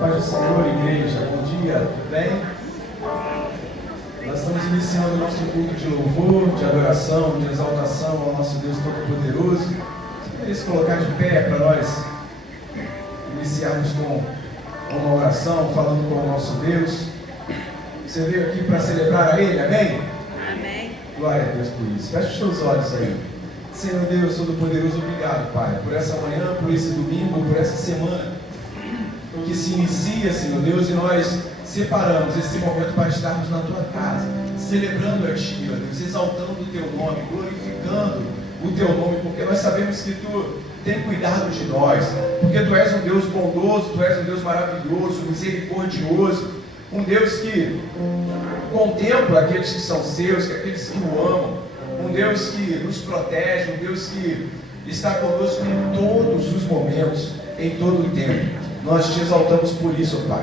Paz do Senhor, igreja, bom dia, tudo bem? Nós estamos iniciando o nosso culto de louvor, de adoração, de exaltação ao nosso Deus Todo-Poderoso. Você poderia se colocar de pé para nós iniciarmos com uma oração, falando com o nosso Deus. Você veio aqui para celebrar a Ele, amém? Amém. Glória a Deus por isso. Feche os seus olhos aí. Senhor Deus Todo-Poderoso, obrigado, Pai, por essa manhã, por esse domingo, por essa semana que se inicia, Senhor Deus, e nós separamos esse momento para estarmos na Tua casa, celebrando a Ti, ó Deus, exaltando o Teu nome, glorificando o Teu nome, porque nós sabemos que Tu tem cuidado de nós, porque Tu és um Deus bondoso, Tu és um Deus maravilhoso, misericordioso, um Deus que contempla aqueles que são seus, aqueles que o amam, um Deus que nos protege, um Deus que está conosco em todos os momentos, em todo o tempo. Nós te exaltamos por isso, Pai.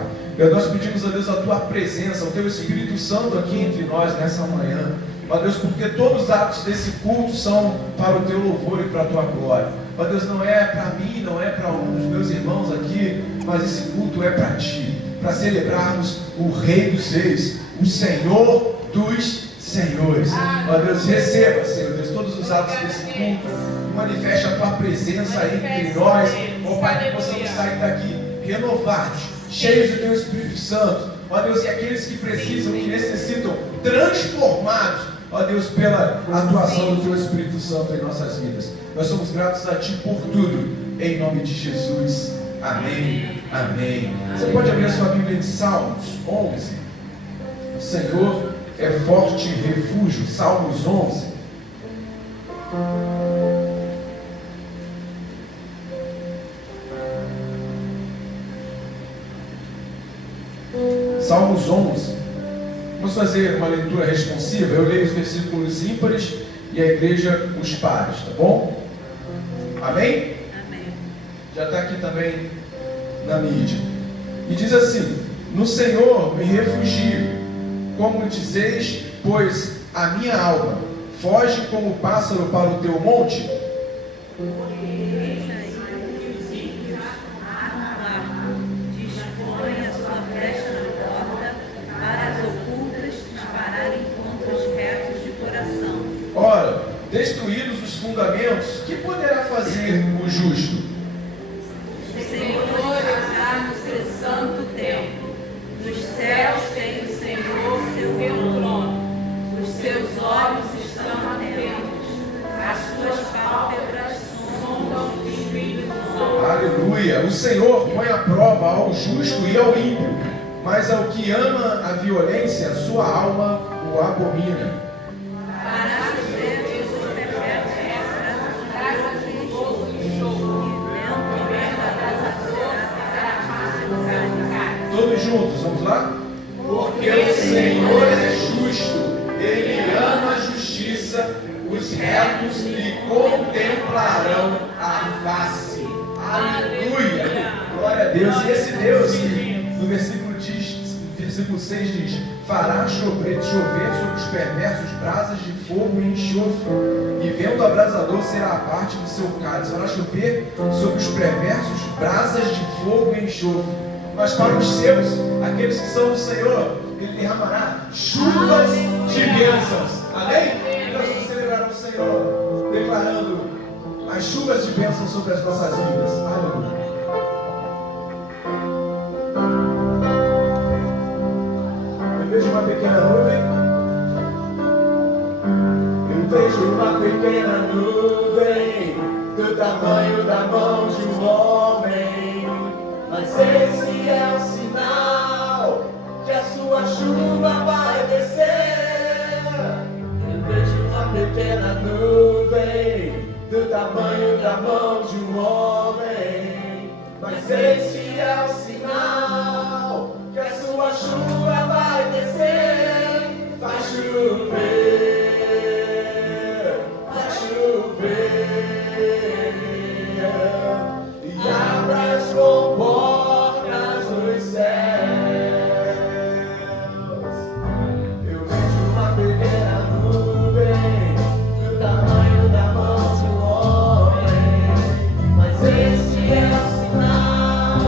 Nós pedimos a Deus a Tua presença, o Teu Espírito Santo aqui entre nós nessa manhã. Ó Deus, porque todos os atos desse culto são para o Teu louvor e para a Tua glória. Ó Deus, não é para mim, não é para um dos meus irmãos aqui, mas esse culto é para Ti, para celebrarmos o Rei dos Reis, o Senhor dos Senhores. Ó Deus, receba, Senhor Deus, todos os atos desse culto, manifeste a Tua presença entre nós, ó Pai, que possamos sair daqui renovados, cheios do Teu Espírito Santo, ó Deus, e aqueles que precisam, que necessitam, transformados, ó Deus, pela atuação do Teu Espírito Santo em nossas vidas. Nós somos gratos a Ti por tudo, em nome de Jesus. Amém. Amém. Você pode abrir a sua Bíblia em Salmos 11. O Senhor é forte refúgio. Salmos 11. Salmos 11. Vamos fazer uma leitura responsiva. Eu leio os versículos ímpares e a igreja os pares, tá bom? Amém? Amém. Já está aqui também na mídia. E diz assim: no Senhor me refugio, como dizeis, pois a minha alma foge como pássaro para o teu monte. Ora, destruídos os fundamentos, que poderá fazer o justo? O Senhor está no seu santo templo. Nos céus tem o Senhor seu trono. Os seus olhos estão atentos. As suas pálpebras sondam os filhos dos homens. Aleluia! O Senhor põe à prova ao justo e ao ímpio, mas ao que ama a violência, sua alma o abomina. Todos juntos, vamos lá? Porque o Senhor é justo, Ele ama a justiça, os retos lhe contemplarão a face. Aleluia! Glória a Deus. E esse Deus que no versículo 6 diz: fará chover sobre os perversos brasas de fogo e enxofre, e vento abrasador será a parte do seu cálice. Fará chover sobre os perversos brasas de fogo e enxofre. Mas para os seus, aqueles que são do Senhor, Ele derramará chuvas de bênçãos. Amém? Nós vamos celebrar o Senhor, declarando as chuvas de bênçãos sobre as nossas vidas. Aleluia. Eu vejo uma pequena nuvem. Eu vejo uma pequena nuvem do tamanho da mão de um homem. Mas esse é o sinal que a sua chuva vai descer. Eu vejo uma pequena nuvem do tamanho da mão de um homem. Mas esse é o sinal que a sua chuva vai descer. Vai chover, vai chover. E abra as comportas dos céus. Eu vejo uma pequena nuvem do tamanho da mão de um homem. Mas esse é o sinal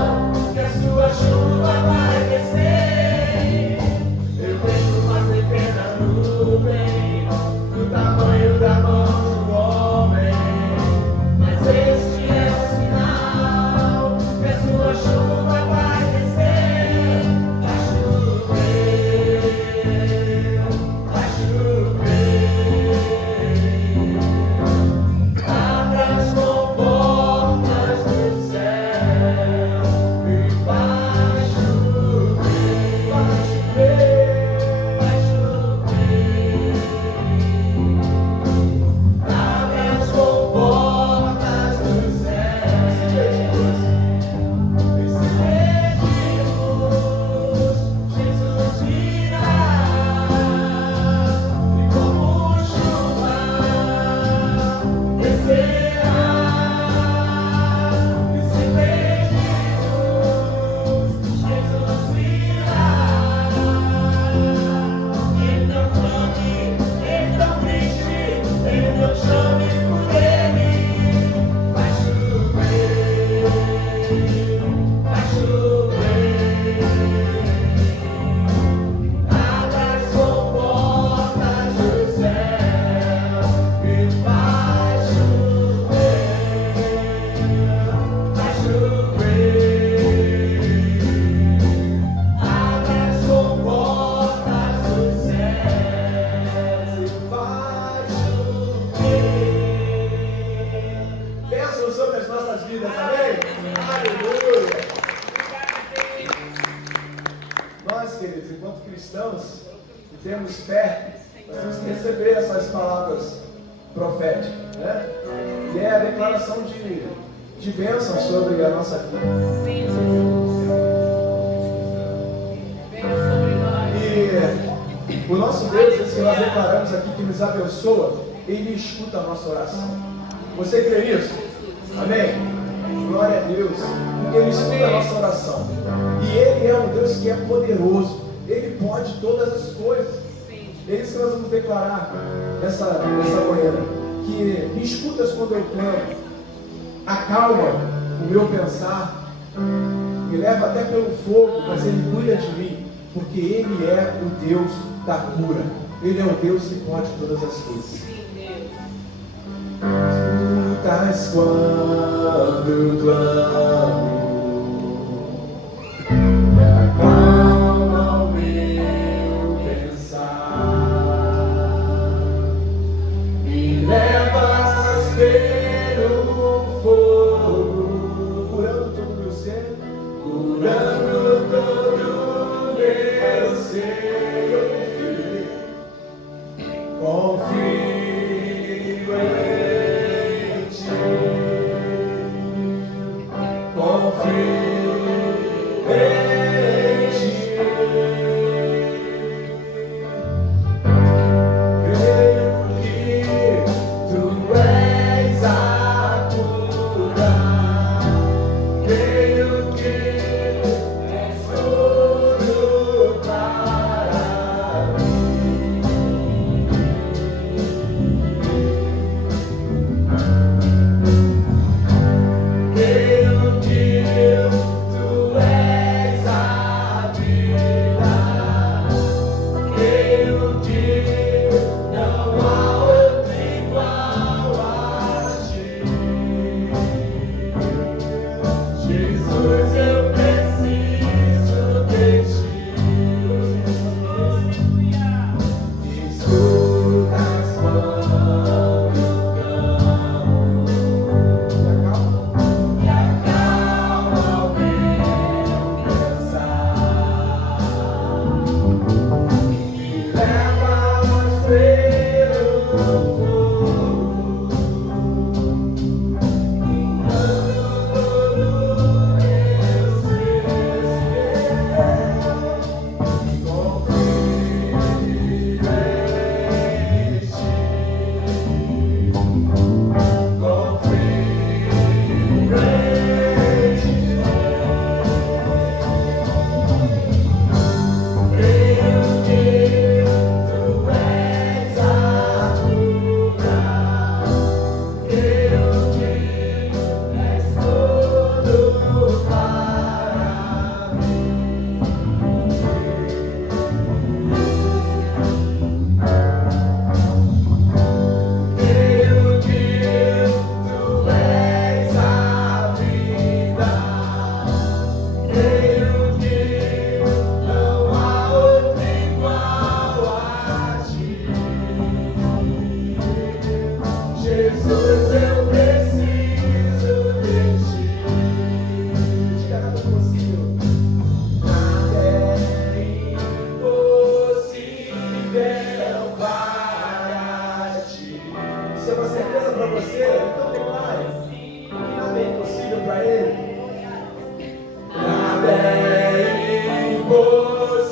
Ele escuta a nossa oração. Você crê nisso? Amém? Glória a Deus. Porque Ele escuta a nossa oração. E Ele é um Deus que é poderoso. Ele pode todas as coisas. É isso que nós vamos declarar nessa manhã. Que me escutas quando eu clamo. Acalma o meu pensar. Me leva até pelo fogo, mas Ele cuida de mim. Porque Ele é o Deus da cura. Ele é o Deus que pode todas as coisas. Escutas quando clamo, e acalma o meu pensar, me levas pelo fogo, curando todo o meu ser, curando todo o meu ser. Eu confio em Ti, confio em Ti. Creio que Tu és a cura, creio que és tudo para mim. Creio que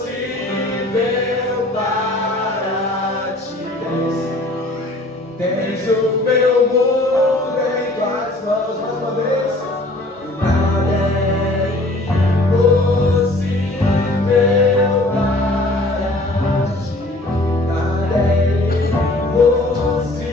impossível para ti. Tens o meu mundo em tuas mãos. Mais uma vez. Nada é impossível para ti. Nada é impossível.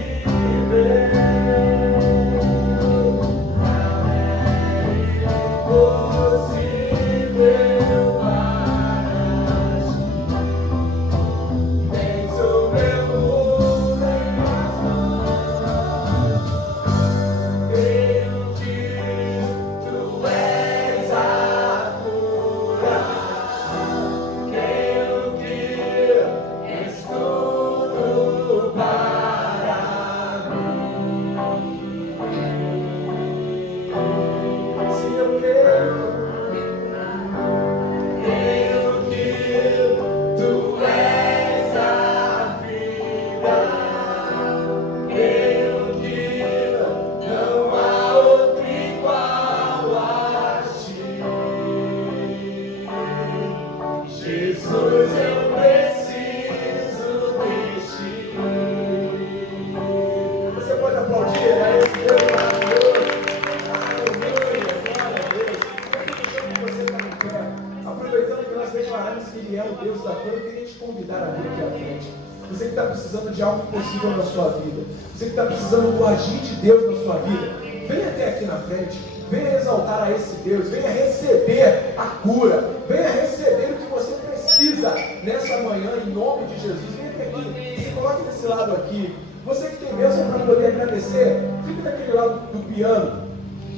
Você que está precisando de algo impossível na sua vida, você que está precisando do agir de Deus na sua vida, venha até aqui na frente, venha exaltar a esse Deus, venha receber a cura, venha receber o que você precisa nessa manhã, em nome de Jesus. Venha até aqui, se coloque desse lado aqui. Você que tem bênção para poder agradecer, fique daquele lado do piano.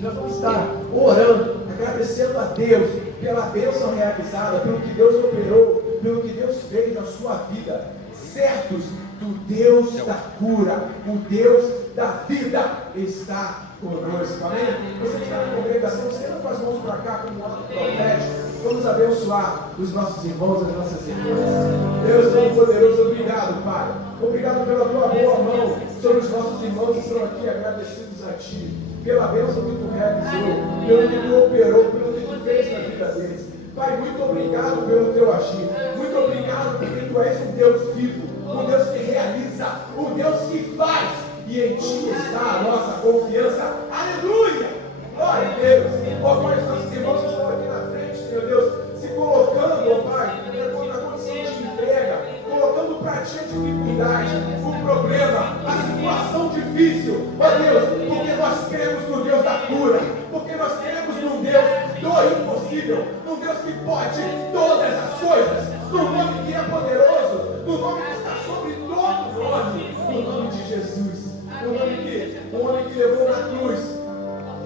Nós vamos estar orando, agradecendo a Deus pela bênção realizada, pelo que Deus operou, pelo que Deus fez na sua vida. Certos do Deus da cura, o Deus da vida está conosco, amém? Você que está na congregação, estenda com as mãos para cá como um ato profético. Vamos abençoar os nossos irmãos, as nossas irmãs. Deus Todo-Poderoso, obrigado, Pai. Obrigado pela tua boa mão sobre os nossos irmãos que estão aqui agradecidos a Ti, pela bênção que Tu realizou, pelo que Tu operou, pelo que Tu fez na vida deles. Pai, muito obrigado pelo Teu agir. Muito obrigado porque Tu és um Deus vivo, um Deus que realiza, um Deus que faz. E em Ti está a nossa confiança. Aleluia! Glória a Deus. Ó Pai, os nossos irmãos que estão aqui na frente, Senhor Deus, se colocando, ó Pai, na condição de entrega, colocando para Ti a dificuldade, o problema, a situação difícil. Ó Deus, porque nós cremos no Deus da cura, porque nós cremos num Deus do impossível, num Deus que pode todas as coisas, no nome que é poderoso, no nome que está sobre todo nome, no nome de Jesus, no nome que o homem que levou na cruz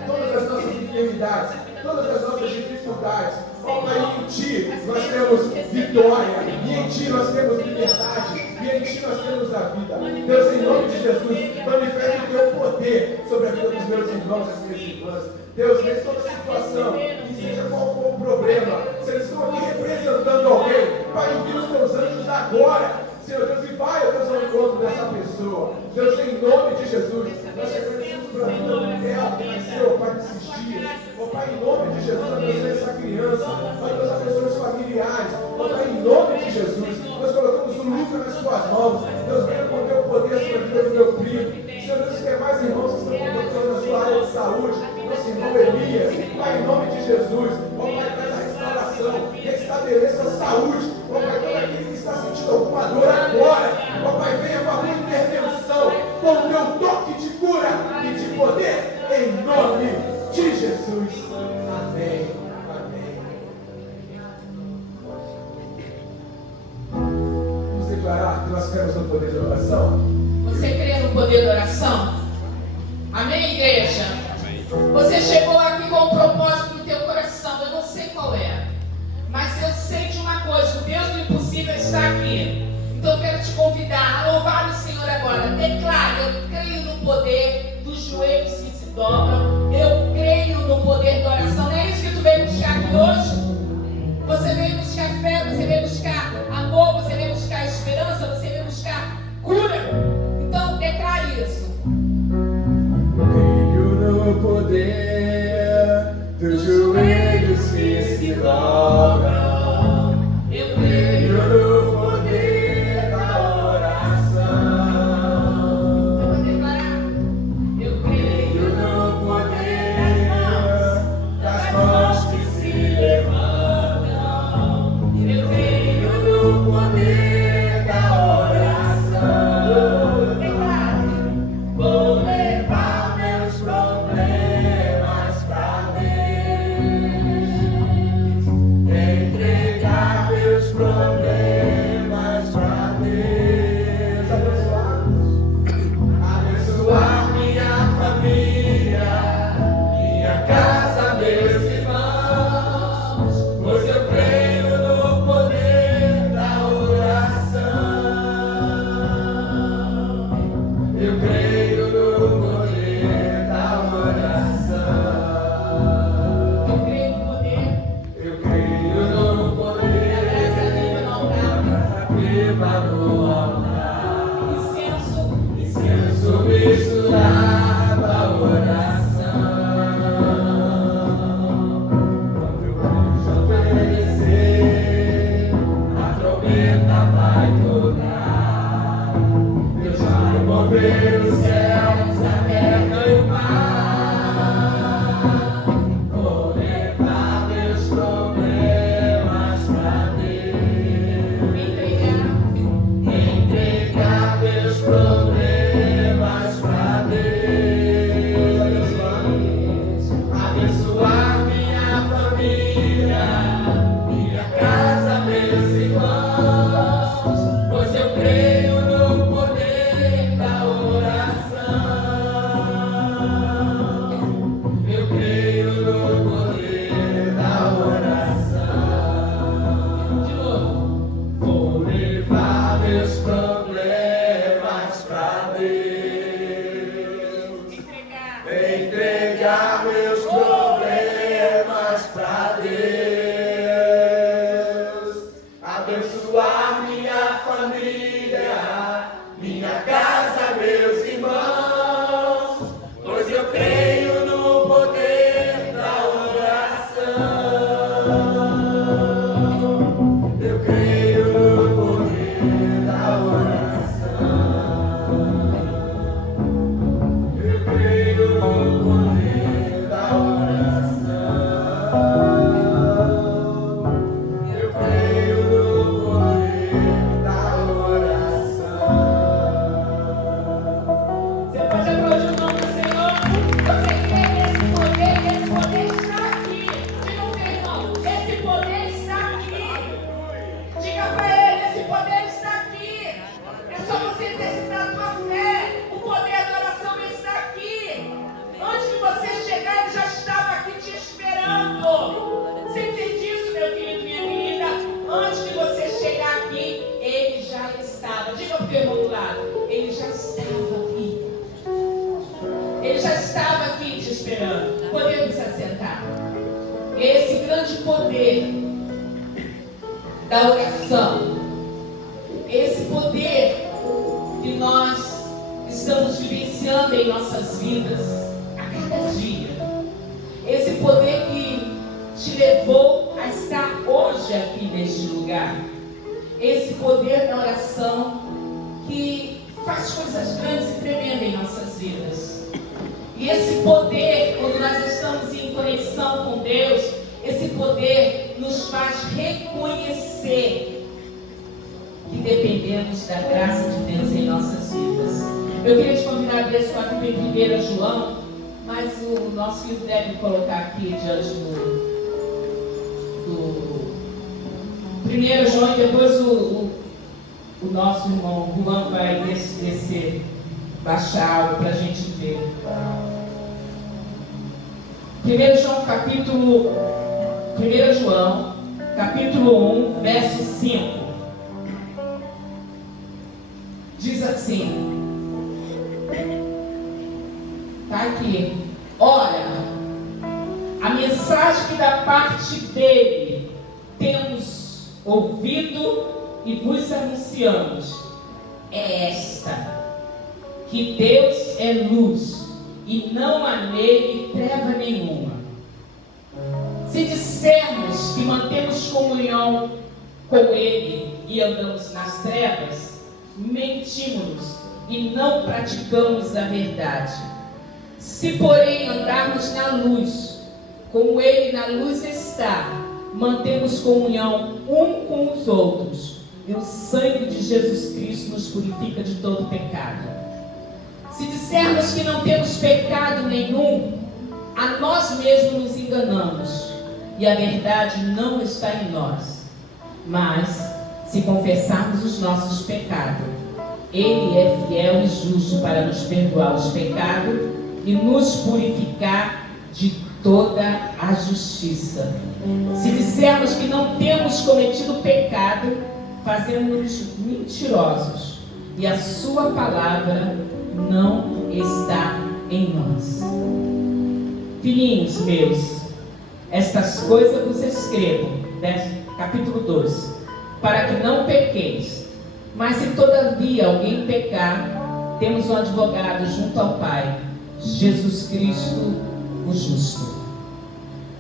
todas as nossas enfermidades, todas as nossas dificuldades. Ó Pai, em Ti nós temos vitória, e em Ti nós temos liberdade, e em Ti nós temos a vida. Deus, em nome de Jesus, manifesta o Teu poder sobre a vida dos meus irmãos e das minhas irmãs. Deus, nessa toda situação, e seja qual for o problema, se eles estão aqui representando alguém, Pai, envia os Teus anjos agora, Senhor Deus, e vai ao Deus ao encontro dessa pessoa. Deus, em nome de Jesus, nós agradecemos pela vida do Miguel, que nasceu, Pai, nesses dias. Ó Pai, em nome de Jesus, abençoe essa criança. Ó Deus, abençoe os familiares. Ó Pai, em nome de Jesus, nós colocamos o Lucas nas Tuas mãos. Deus, venha com o Teu poder sobre a vida do meu primo. Senhor Deus, se tem mais irmãos que estão colocando na sua área de saúde, nosso irmão Elias, Pai, em nome de Jesus, ó Pai, traz a restauração, restabeleça a saúde. Ó Pai, todo aquele que está sentindo alguma dor agora, ó Pai, venha com a tua intervenção, com o Teu toque de cura e de poder, em nome de Jesus. Amém. Amém. Vamos declarar que nós cremos no poder da oração? Você crê no poder da oração? Amém, igreja? Você chegou aqui com um propósito no teu coração, eu não sei qual é, mas eu sei de uma coisa, o Deus do impossível está aqui. Então eu quero te convidar a louvar o Senhor agora. Declare, eu creio no poder dos joelhos que se dobram, eu creio no poder da oração. Não é isso que tu veio buscar aqui hoje? Você veio buscar fé, você veio buscar amor, você veio buscar esperança, você veio buscar cura. Então declare isso. No poder dos joelhos que se dobram, esse grande poder da oração, esse poder que nós estamos vivenciando em nossas vidas a cada dia, esse poder que te levou a estar hoje aqui neste lugar, esse poder da oração que faz coisas grandes e tremendas em nossas vidas. E esse poder, quando nós estamos em conexão com Deus, esse poder nos faz reconhecer que dependemos da graça de Deus em nossas vidas. Eu queria te convidar a abrir sua Bíblia em 1 João, mas o nosso filho deve colocar aqui diante do 1 João, e depois o nosso irmão Juan vai descer, baixar algo para a gente ver. 1 João, capítulo 1, verso 5. Diz assim, está aqui: ora, a mensagem que da parte dele temos ouvido e vos anunciamos é esta: que Deus é luz e não há nele treva nenhuma. Se dissermos que mantemos comunhão com ele e andamos nas trevas, mentimos e não praticamos a verdade. Se porém andarmos na luz, como ele na luz está, mantemos comunhão um com os outros, e o sangue de Jesus Cristo nos purifica de todo pecado. Se dissermos que não temos pecado nenhum, a nós mesmos nos enganamos, e a verdade não está em nós. Mas, se confessarmos os nossos pecados, ele é fiel e justo para nos perdoar os pecados e nos purificar de toda a justiça. Se dissermos que não temos cometido pecado, fazemos-nos mentirosos, e a sua palavra não está em nós. Filhinhos meus, estas coisas vos escrevo, capítulo 2, para que não pequeis. Mas se todavia alguém pecar, temos um advogado junto ao Pai, Jesus Cristo, o justo.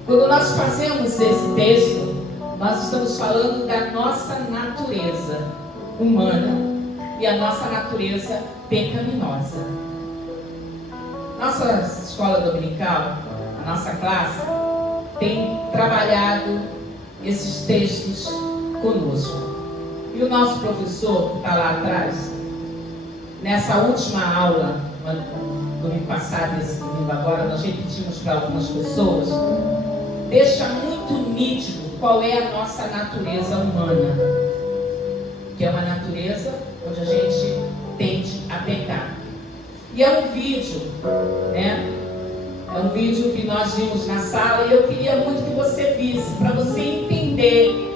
Quando nós fazemos esse texto, nós estamos falando da nossa natureza humana e a nossa natureza pecaminosa. Nossa escola dominical, a nossa classe, tem trabalhado esses textos conosco. E o nosso professor, que está lá atrás, nessa última aula, domingo passado e esse domingo agora, nós repetimos para algumas pessoas, deixa muito nítido qual é a nossa natureza humana, que é uma natureza onde a gente tende a pecar. E é um vídeo, né? É um vídeo que nós vimos na sala e eu queria muito que você visse, para você entender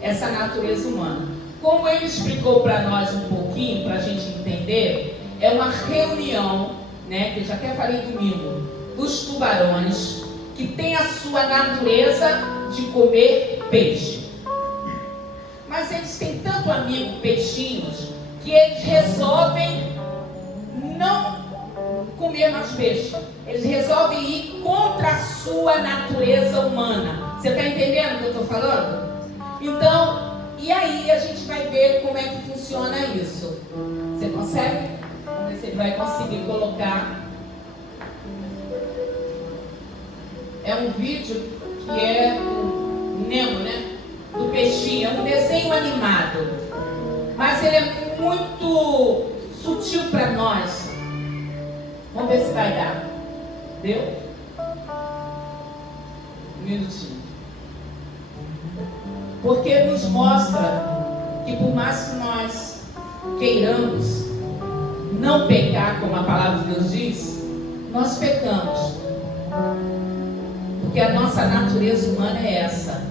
essa natureza humana. Como ele explicou para nós um pouquinho, para a gente entender, é uma reunião, né, que eu já até falei domingo, dos tubarões, que tem a sua natureza de comer peixe. Mas eles têm tanto amigo peixinhos que eles resolvem não comer mais peixe. Eles resolvem ir contra a sua natureza humana. Você está entendendo o que eu estou falando? Então, e aí a gente vai ver como é que funciona isso. Você consegue? Vamos ver se ele vai conseguir colocar. É um vídeo que é do Nemo, né? Do peixinho. É um desenho animado. Mas ele é muito sutil para nós. Vamos ver se vai dar. Deu? Um minutinho. Porque nos mostra que por mais que nós queiramos não pecar, como a palavra de Deus diz, nós pecamos. Porque a nossa natureza humana é essa.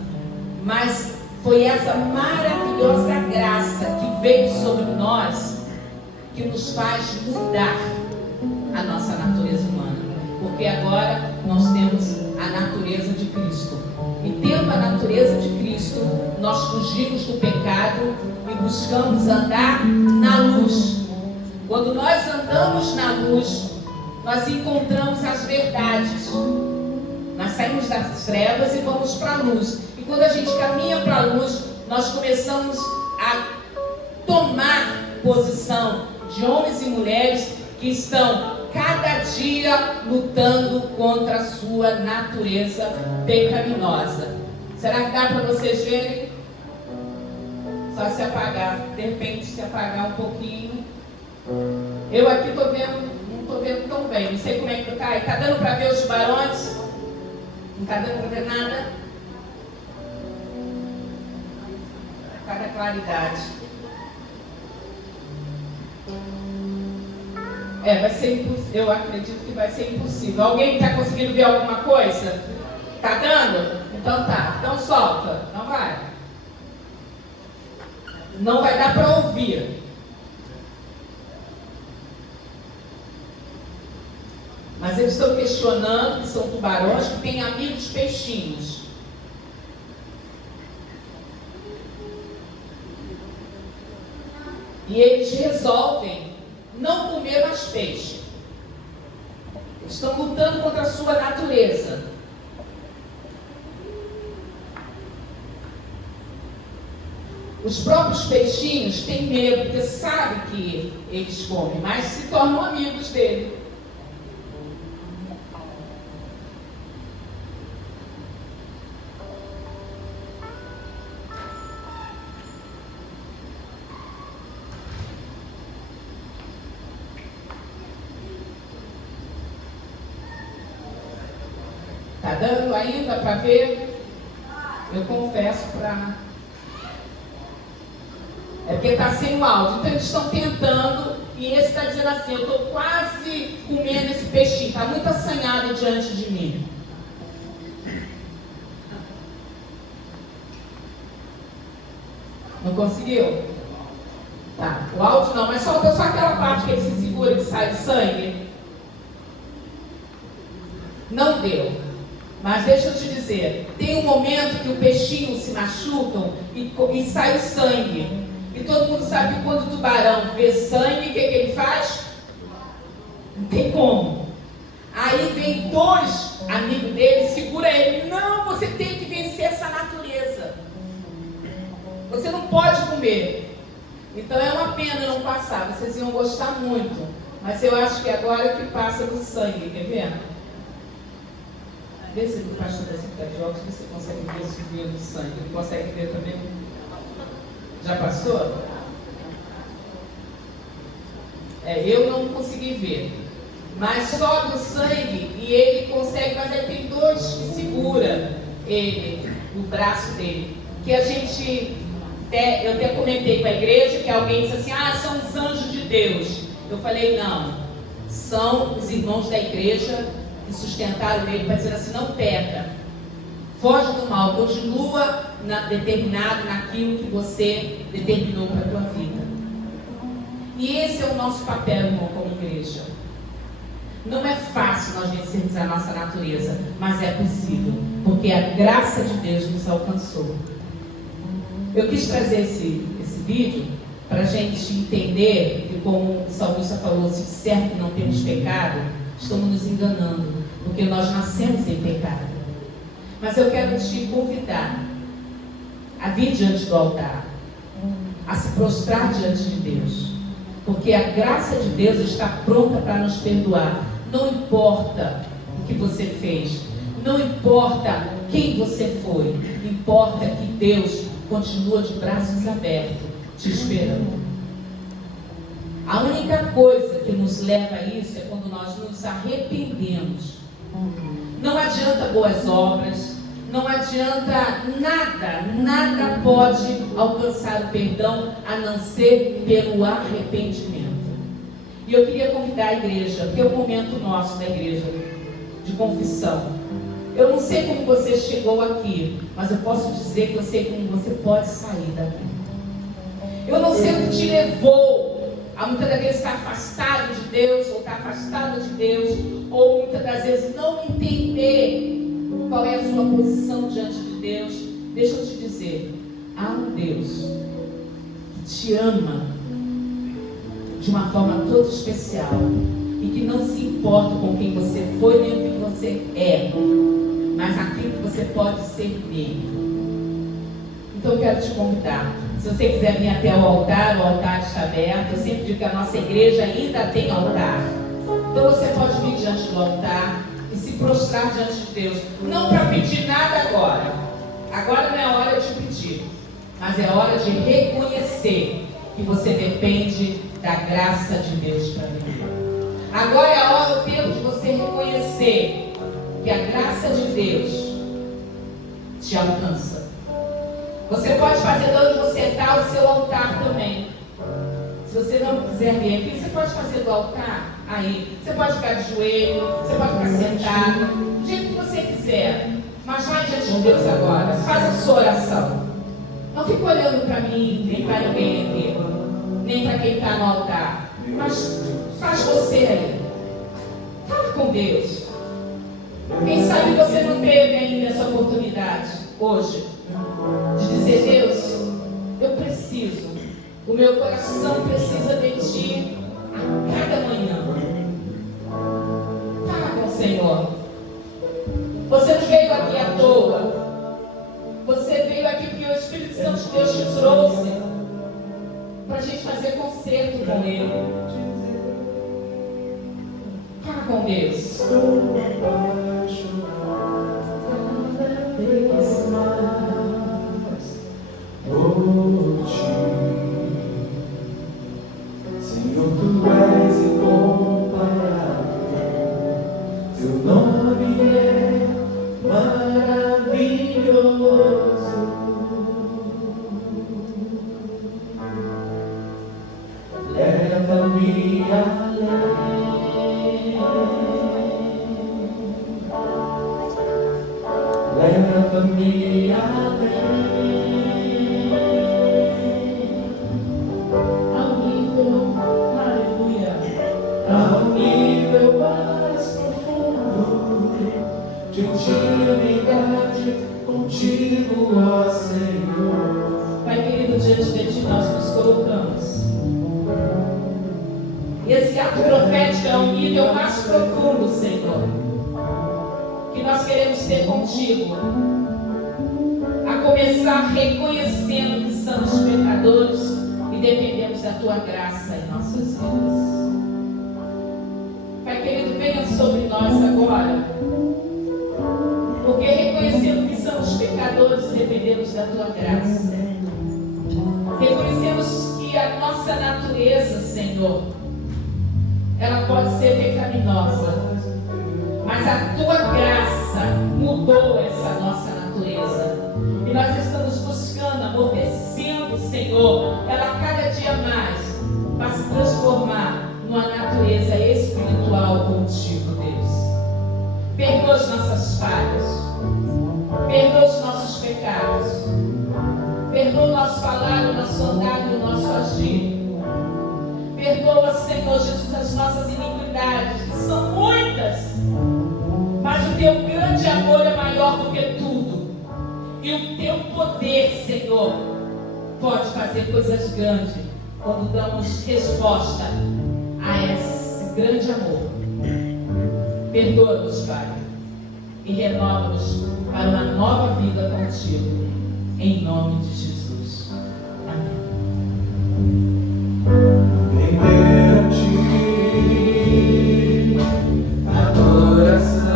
Mas foi essa maravilhosa graça que veio sobre nós que nos faz mudar a nossa natureza humana. Porque agora nós temos a natureza de Cristo. E natureza de Cristo, nós fugimos do pecado e buscamos andar na luz. Quando nós andamos na luz, nós encontramos as verdades. Nós saímos das trevas e vamos para a luz. E quando a gente caminha para a luz, nós começamos a tomar posição de homens e mulheres que estão cada dia lutando contra a sua natureza pecaminosa. Será que dá para vocês verem? Só se apagar, de repente se apagar um pouquinho. Eu aqui estou vendo, não estou vendo tão bem, não sei como é que está. Está dando para ver os tubarões? Não está dando para ver nada? Cada claridade. Vai ser impossível. Eu acredito que vai ser impossível. Alguém está conseguindo ver alguma coisa? Está dando? Então tá. Então solta. Não vai. Não vai dar para ouvir. Mas eles estão questionando que são tubarões que têm amigos peixinhos. E eles resolvem não comer mais peixe. Eles estão lutando contra a sua natureza. Os próprios peixinhos têm medo, porque sabem que eles comem, mas se tornam amigos dele. Tá dando ainda para ver? Eu confesso para... É porque está sem o áudio. Então eles estão tentando, e esse está dizendo assim: eu estou quase comendo esse peixinho, está muito assanhado diante de mim. Não conseguiu? Tá, o áudio não, mas falta só aquela parte que ele se segura e sai o sangue. Não deu. Mas deixa eu te dizer, tem um momento que o peixinho se machucam e sai o sangue. E todo mundo sabe que quando o tubarão vê sangue, o que ele faz? Não tem como. Aí vem dois amigos dele, segura ele. Não, você tem que vencer essa natureza. Você não pode comer. Então é uma pena não passar. Vocês iam gostar muito. Mas eu acho que agora é que passa do sangue, quer ver? Vê se o pastor da Cidade de Óculos, você consegue ver o subir do sangue. Ele consegue ver também? Já passou? Eu não consegui ver. Mas sobe o sangue e ele consegue, mas aí tem dois que segura ele, o braço dele. Que a gente, eu até comentei com a igreja, que alguém disse assim: são os anjos de Deus. Eu falei: não, são os irmãos da igreja que sustentaram ele para dizer assim: não peca, foge do mal, continua determinado naquilo que você determinou para a tua vida. E esse é o nosso papel, irmão, como igreja. Não é fácil nós vencermos a nossa natureza, mas é possível, porque a graça de Deus nos alcançou. Eu quis trazer esse vídeo para a gente entender que, como o salmista falou, se disser que não temos pecado, estamos nos enganando, porque nós nascemos em pecado. Mas eu quero te convidar a vir diante do altar, a se prostrar diante de Deus, porque a graça de Deus está pronta para nos perdoar. Não importa o que você fez, não importa quem você foi, importa que Deus continua de braços abertos, te esperando. A única coisa que nos leva a isso é quando nós nos arrependemos. Não adianta boas obras, não adianta nada pode alcançar o perdão a não ser pelo arrependimento. E eu queria convidar a igreja, porque é o momento nosso da igreja de confissão. Eu não sei como você chegou aqui, mas eu posso dizer que eu sei como você pode sair daqui. Eu não sei o que te levou a muitas das vezes estar afastado de Deus, ou estar afastado de Deus, ou muitas das vezes não entender qual é a sua posição diante de Deus. Deixa eu te dizer, há um Deus que te ama de uma forma toda especial e que não se importa com quem você foi nem o que você é, mas aquilo que você pode ser nele. Então eu quero te convidar, se você quiser vir até o altar está aberto. Eu sempre digo que a nossa igreja ainda tem altar, então você pode vir diante do altar e se prostrar diante de Deus, não para pedir nada agora não é hora de pedir, mas é hora de reconhecer que você depende da graça de Deus para viver. Agora é a hora, o tempo de você reconhecer que a graça de Deus te alcança. Você pode fazer de onde você está o seu altar também. Se você não quiser vir aqui, você pode fazer do altar aí. Você pode ficar de joelho, você pode ficar sentado, do jeito que você quiser. Mas vai diante de Deus agora, faz a sua oração. Não fica olhando para mim, nem para ninguém aqui, nem para quem está no altar. Mas faz você aí. Fala com Deus. Quem sabe você não teve ainda essa oportunidade hoje de dizer: Deus, eu preciso, o meu coração precisa de Ti a cada manhã. Fala com o Senhor. Você não veio aqui à toa. Você veio aqui porque o Espírito Santo de Deus te trouxe para a gente fazer concerto com Ele. Fala com Deus. Senhor, Tu és incomparável, Teu nome é maravilhoso. Leva-me além, leva-me além. Ao nível mais profundo de intimidade contigo, ó Senhor. Pai querido, diante de Ti nós nos colocamos. E esse ato profético é um nível mais profundo, Senhor, que nós queremos ter contigo. A começar reconhecendo que somos pecadores e dependemos da Tua graça em nossas vidas. Pai querido, venha sobre nós agora, porque reconhecendo que somos pecadores e dependemos da Tua graça, reconhecemos que a nossa natureza, Senhor, ela pode ser pecaminosa, mas a Tua graça mudou essa nossa natureza, e nós estamos buscando, amortecendo, Senhor, ela cada dia mais para se transformar numa natureza espiritual contigo, Deus. Perdoa as nossas falhas, perdoa os nossos pecados, perdoa o nosso falar, o nosso andar e o nosso agir. Perdoa, Senhor Jesus, as nossas iniquidades, que são muitas, mas o Teu grande amor é maior do que tudo, e o Teu poder, Senhor, pode fazer coisas grandes quando damos resposta a esse grande amor. Perdoa-nos, Pai, e renova-nos para uma nova vida contigo, em nome de Jesus. Amém. Render a Ti adoração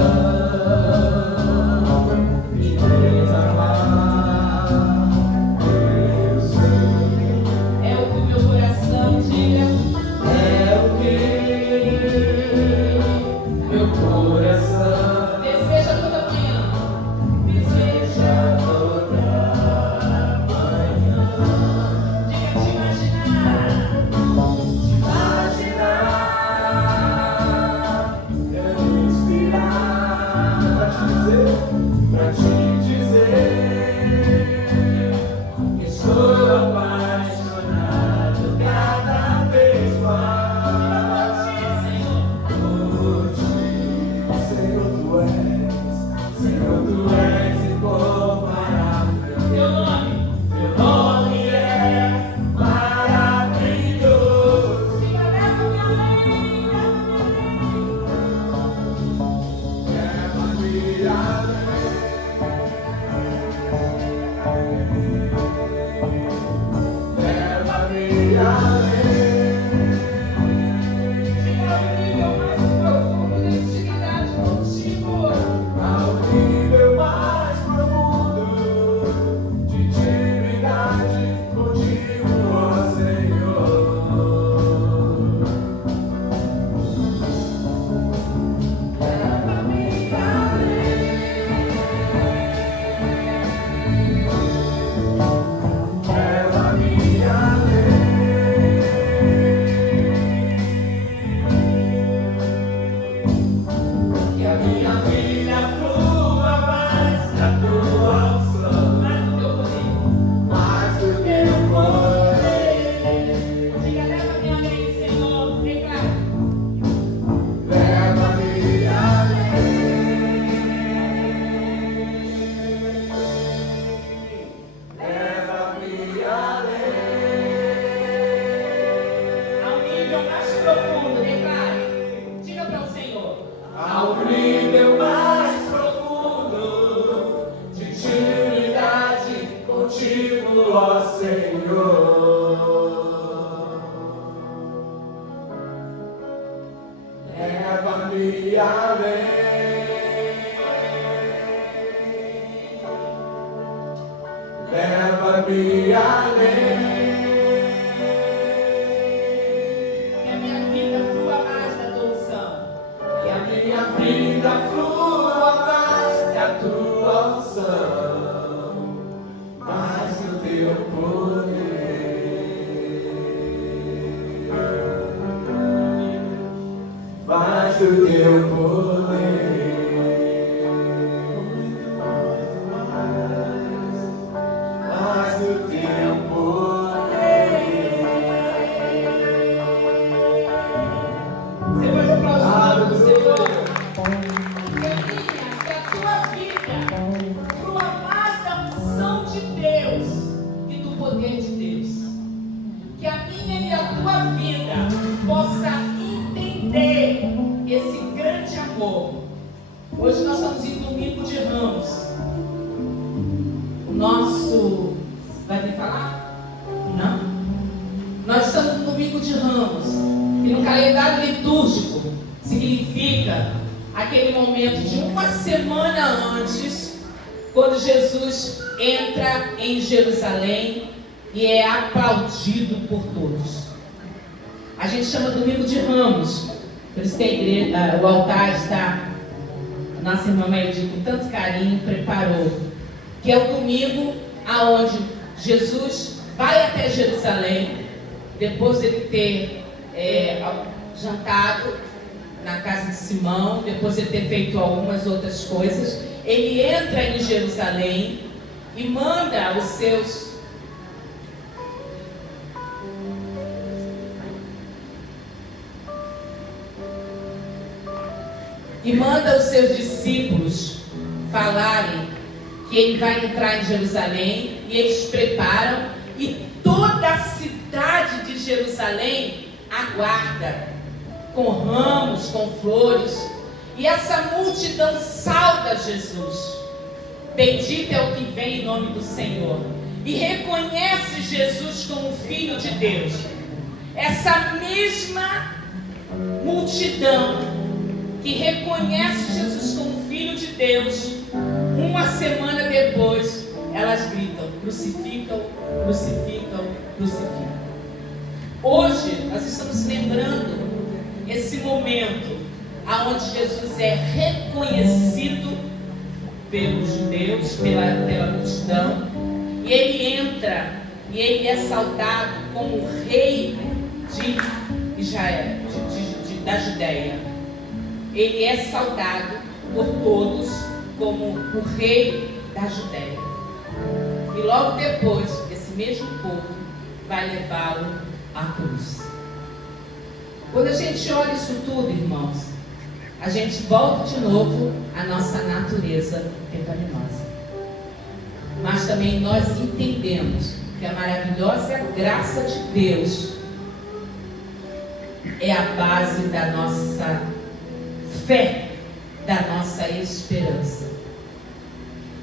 e derramar Teu sangue. É o que o meu coração diga. É o que meu coração Deseja toda manhã. deseja toda manhã. Quando Jesus entra em Jerusalém e é aplaudido por todos. A gente chama Domingo de Ramos, por isso que a igreja, o altar está, nossa irmã Maíde, com tanto carinho, preparou, que é o domingo aonde Jesus vai até Jerusalém, depois de ele ter jantado na casa de Simão, depois de ele ter feito algumas outras coisas. Ele entra em Jerusalém e manda os seus discípulos falarem que ele vai entrar em Jerusalém, e eles preparam, e toda a cidade de Jerusalém aguarda com ramos, com flores. E essa multidão sauda Jesus. Bendito é o que vem em nome do Senhor. E reconhece Jesus como Filho de Deus. Essa mesma multidão que reconhece Jesus como Filho de Deus, uma semana depois, elas gritam: crucificam, crucificam, crucificam. Hoje, nós estamos lembrando esse momento aonde Jesus é reconhecido pelos judeus, pela multidão, e ele entra e ele é saudado como rei de Israel, da Judéia. Ele é saudado por todos como o rei da Judéia. E logo depois, esse mesmo povo vai levá-lo à cruz. Quando a gente olha isso tudo, irmãos, a gente volta de novo à nossa natureza pecaminosa. Mas também nós entendemos que a maravilhosa graça de Deus é a base da nossa fé, da nossa esperança.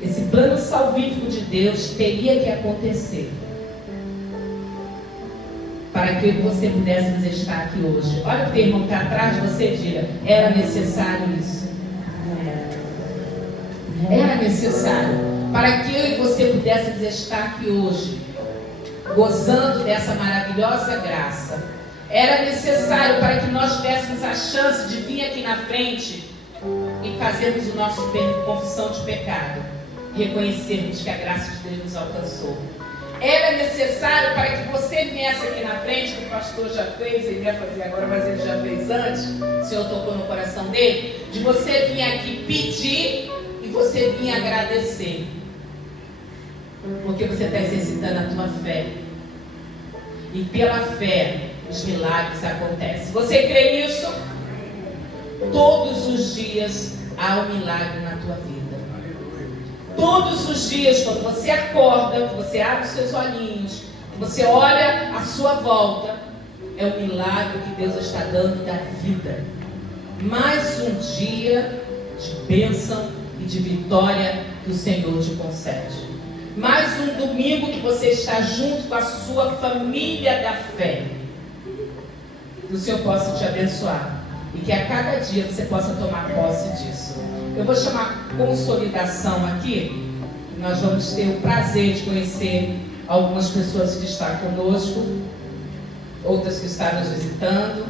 Esse plano salvífico de Deus teria que acontecer. para que você pudéssemos estar aqui hoje. Olha o teu irmão que está atrás de você e diga: era necessário isso. Era necessário para que eu e você pudéssemos estar aqui hoje, gozando dessa maravilhosa graça. Era necessário para que nós tivéssemos a chance de vir aqui na frente e fazermos o nosso confissão de pecado e reconhecermos que a graça de Deus nos alcançou. Era necessário para que você viesse aqui na frente, que o pastor já fez, ele ia fazer agora, mas ele já fez antes, o Senhor tocou no coração dele, de você vir aqui pedir e você vir agradecer. Porque você está exercitando a tua fé. E pela fé, os milagres acontecem. Você crê nisso? Todos os dias há um milagre na tua vida. Todos os dias, quando você acorda, que você abre os seus olhinhos, que você olha à sua volta, é um milagre que Deus está dando da vida. Mais um dia de bênção e de vitória que o Senhor te concede. Mais um domingo que você está junto com a sua família da fé. Que o Senhor possa te abençoar e que a cada dia você possa tomar posse disso. Eu vou chamar consolidação aqui. Nós vamos ter o prazer de conhecer algumas pessoas que estão conosco, outras que estão nos visitando,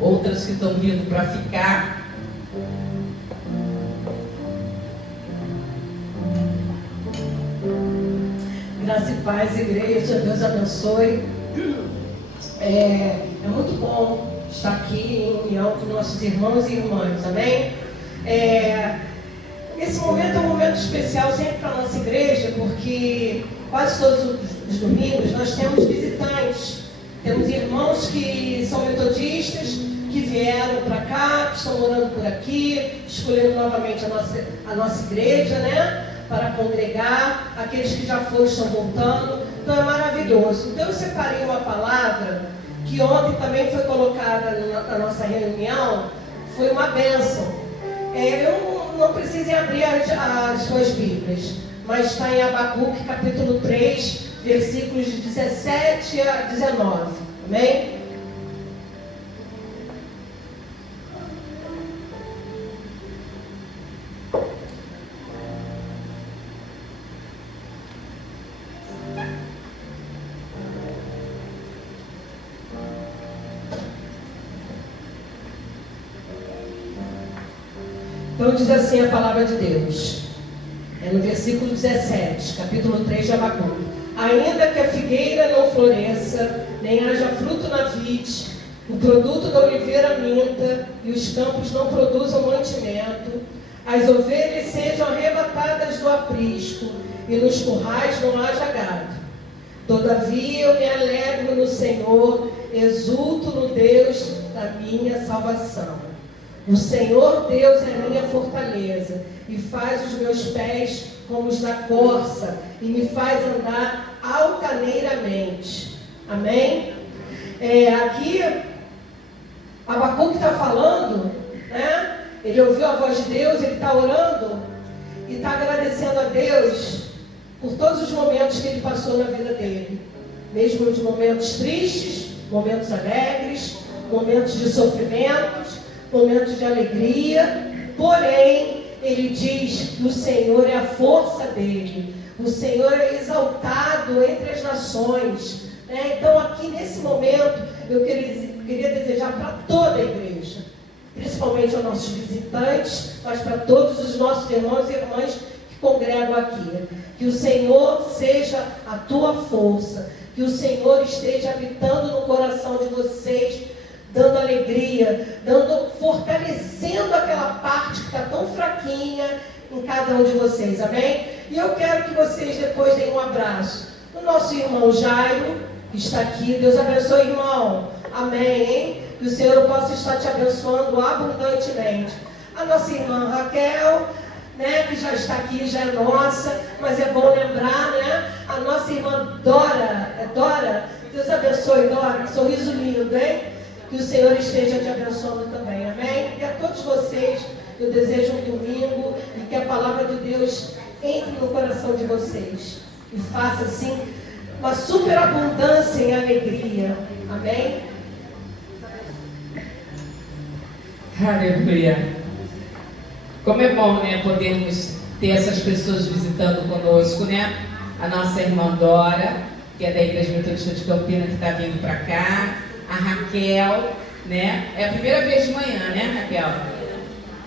outras que estão vindo para ficar. Graça e paz, igreja, Deus abençoe. É muito bom estar aqui em união com nossos irmãos e irmãs, amém? Esse momento é um momento especial sempre para a nossa igreja, porque quase todos os domingos nós temos visitantes. Temos irmãos que são metodistas, que vieram para cá, que estão morando por aqui, escolhendo novamente a nossa igreja, né? Para congregar, aqueles que já foram estão voltando, então é maravilhoso. Então eu separei uma palavra que ontem também foi colocada na nossa reunião, foi uma bênção. Eu não precisem abrir as suas Bíblias, mas está em Abacuque capítulo 3, versículos de 17 a 19, amém? Então diz assim a palavra de Deus, no versículo 17, capítulo 3 de Abacuque: ainda que a figueira não floresça, nem haja fruto na vide, o produto da oliveira minta, e os campos não produzam mantimento, as ovelhas sejam arrebatadas do aprisco, e nos currais não haja gado. Todavia eu me alegro no Senhor, exulto no Deus da minha salvação. O Senhor Deus é a minha fortaleza, e faz os meus pés como os da corça, e me faz andar altaneiramente. Amém? Aqui, Abacuque está falando, né? Ele ouviu a voz de Deus, ele está orando, e está agradecendo a Deus por todos os momentos que ele passou na vida dele. Mesmo de momentos tristes, momentos alegres, momentos de sofrimentos, momentos de alegria, porém, ele diz que o Senhor é a força dele, o Senhor é exaltado entre as nações, né? Então aqui nesse momento, eu queria desejar para toda a igreja, principalmente aos nossos visitantes, mas para todos os nossos irmãos e irmãs que congregam aqui, que o Senhor seja a tua força, que o Senhor esteja habitando no coração de vocês, dando alegria, fortalecendo aquela parte que está tão fraquinha em cada um de vocês, amém? E eu quero que vocês depois deem um abraço no nosso irmão Jairo, que está aqui. Deus abençoe, irmão, amém, hein? Que o Senhor possa estar te abençoando abundantemente. A nossa irmã Raquel, né, que já está aqui, já é nossa, mas é bom lembrar, né? A nossa irmã Dora, Deus abençoe, Dora, que sorriso lindo, hein? Que o Senhor esteja te abençoando também, amém? E a todos vocês, eu desejo um domingo e que a palavra de Deus entre no coração de vocês e faça assim uma superabundância em alegria. Amém? Aleluia. Como é bom, né, podermos ter essas pessoas visitando conosco, né? A nossa irmã Dora, que é da Igreja Metodista de Campina, que está vindo para cá. A Raquel, né? É a primeira vez de manhã, né, Raquel?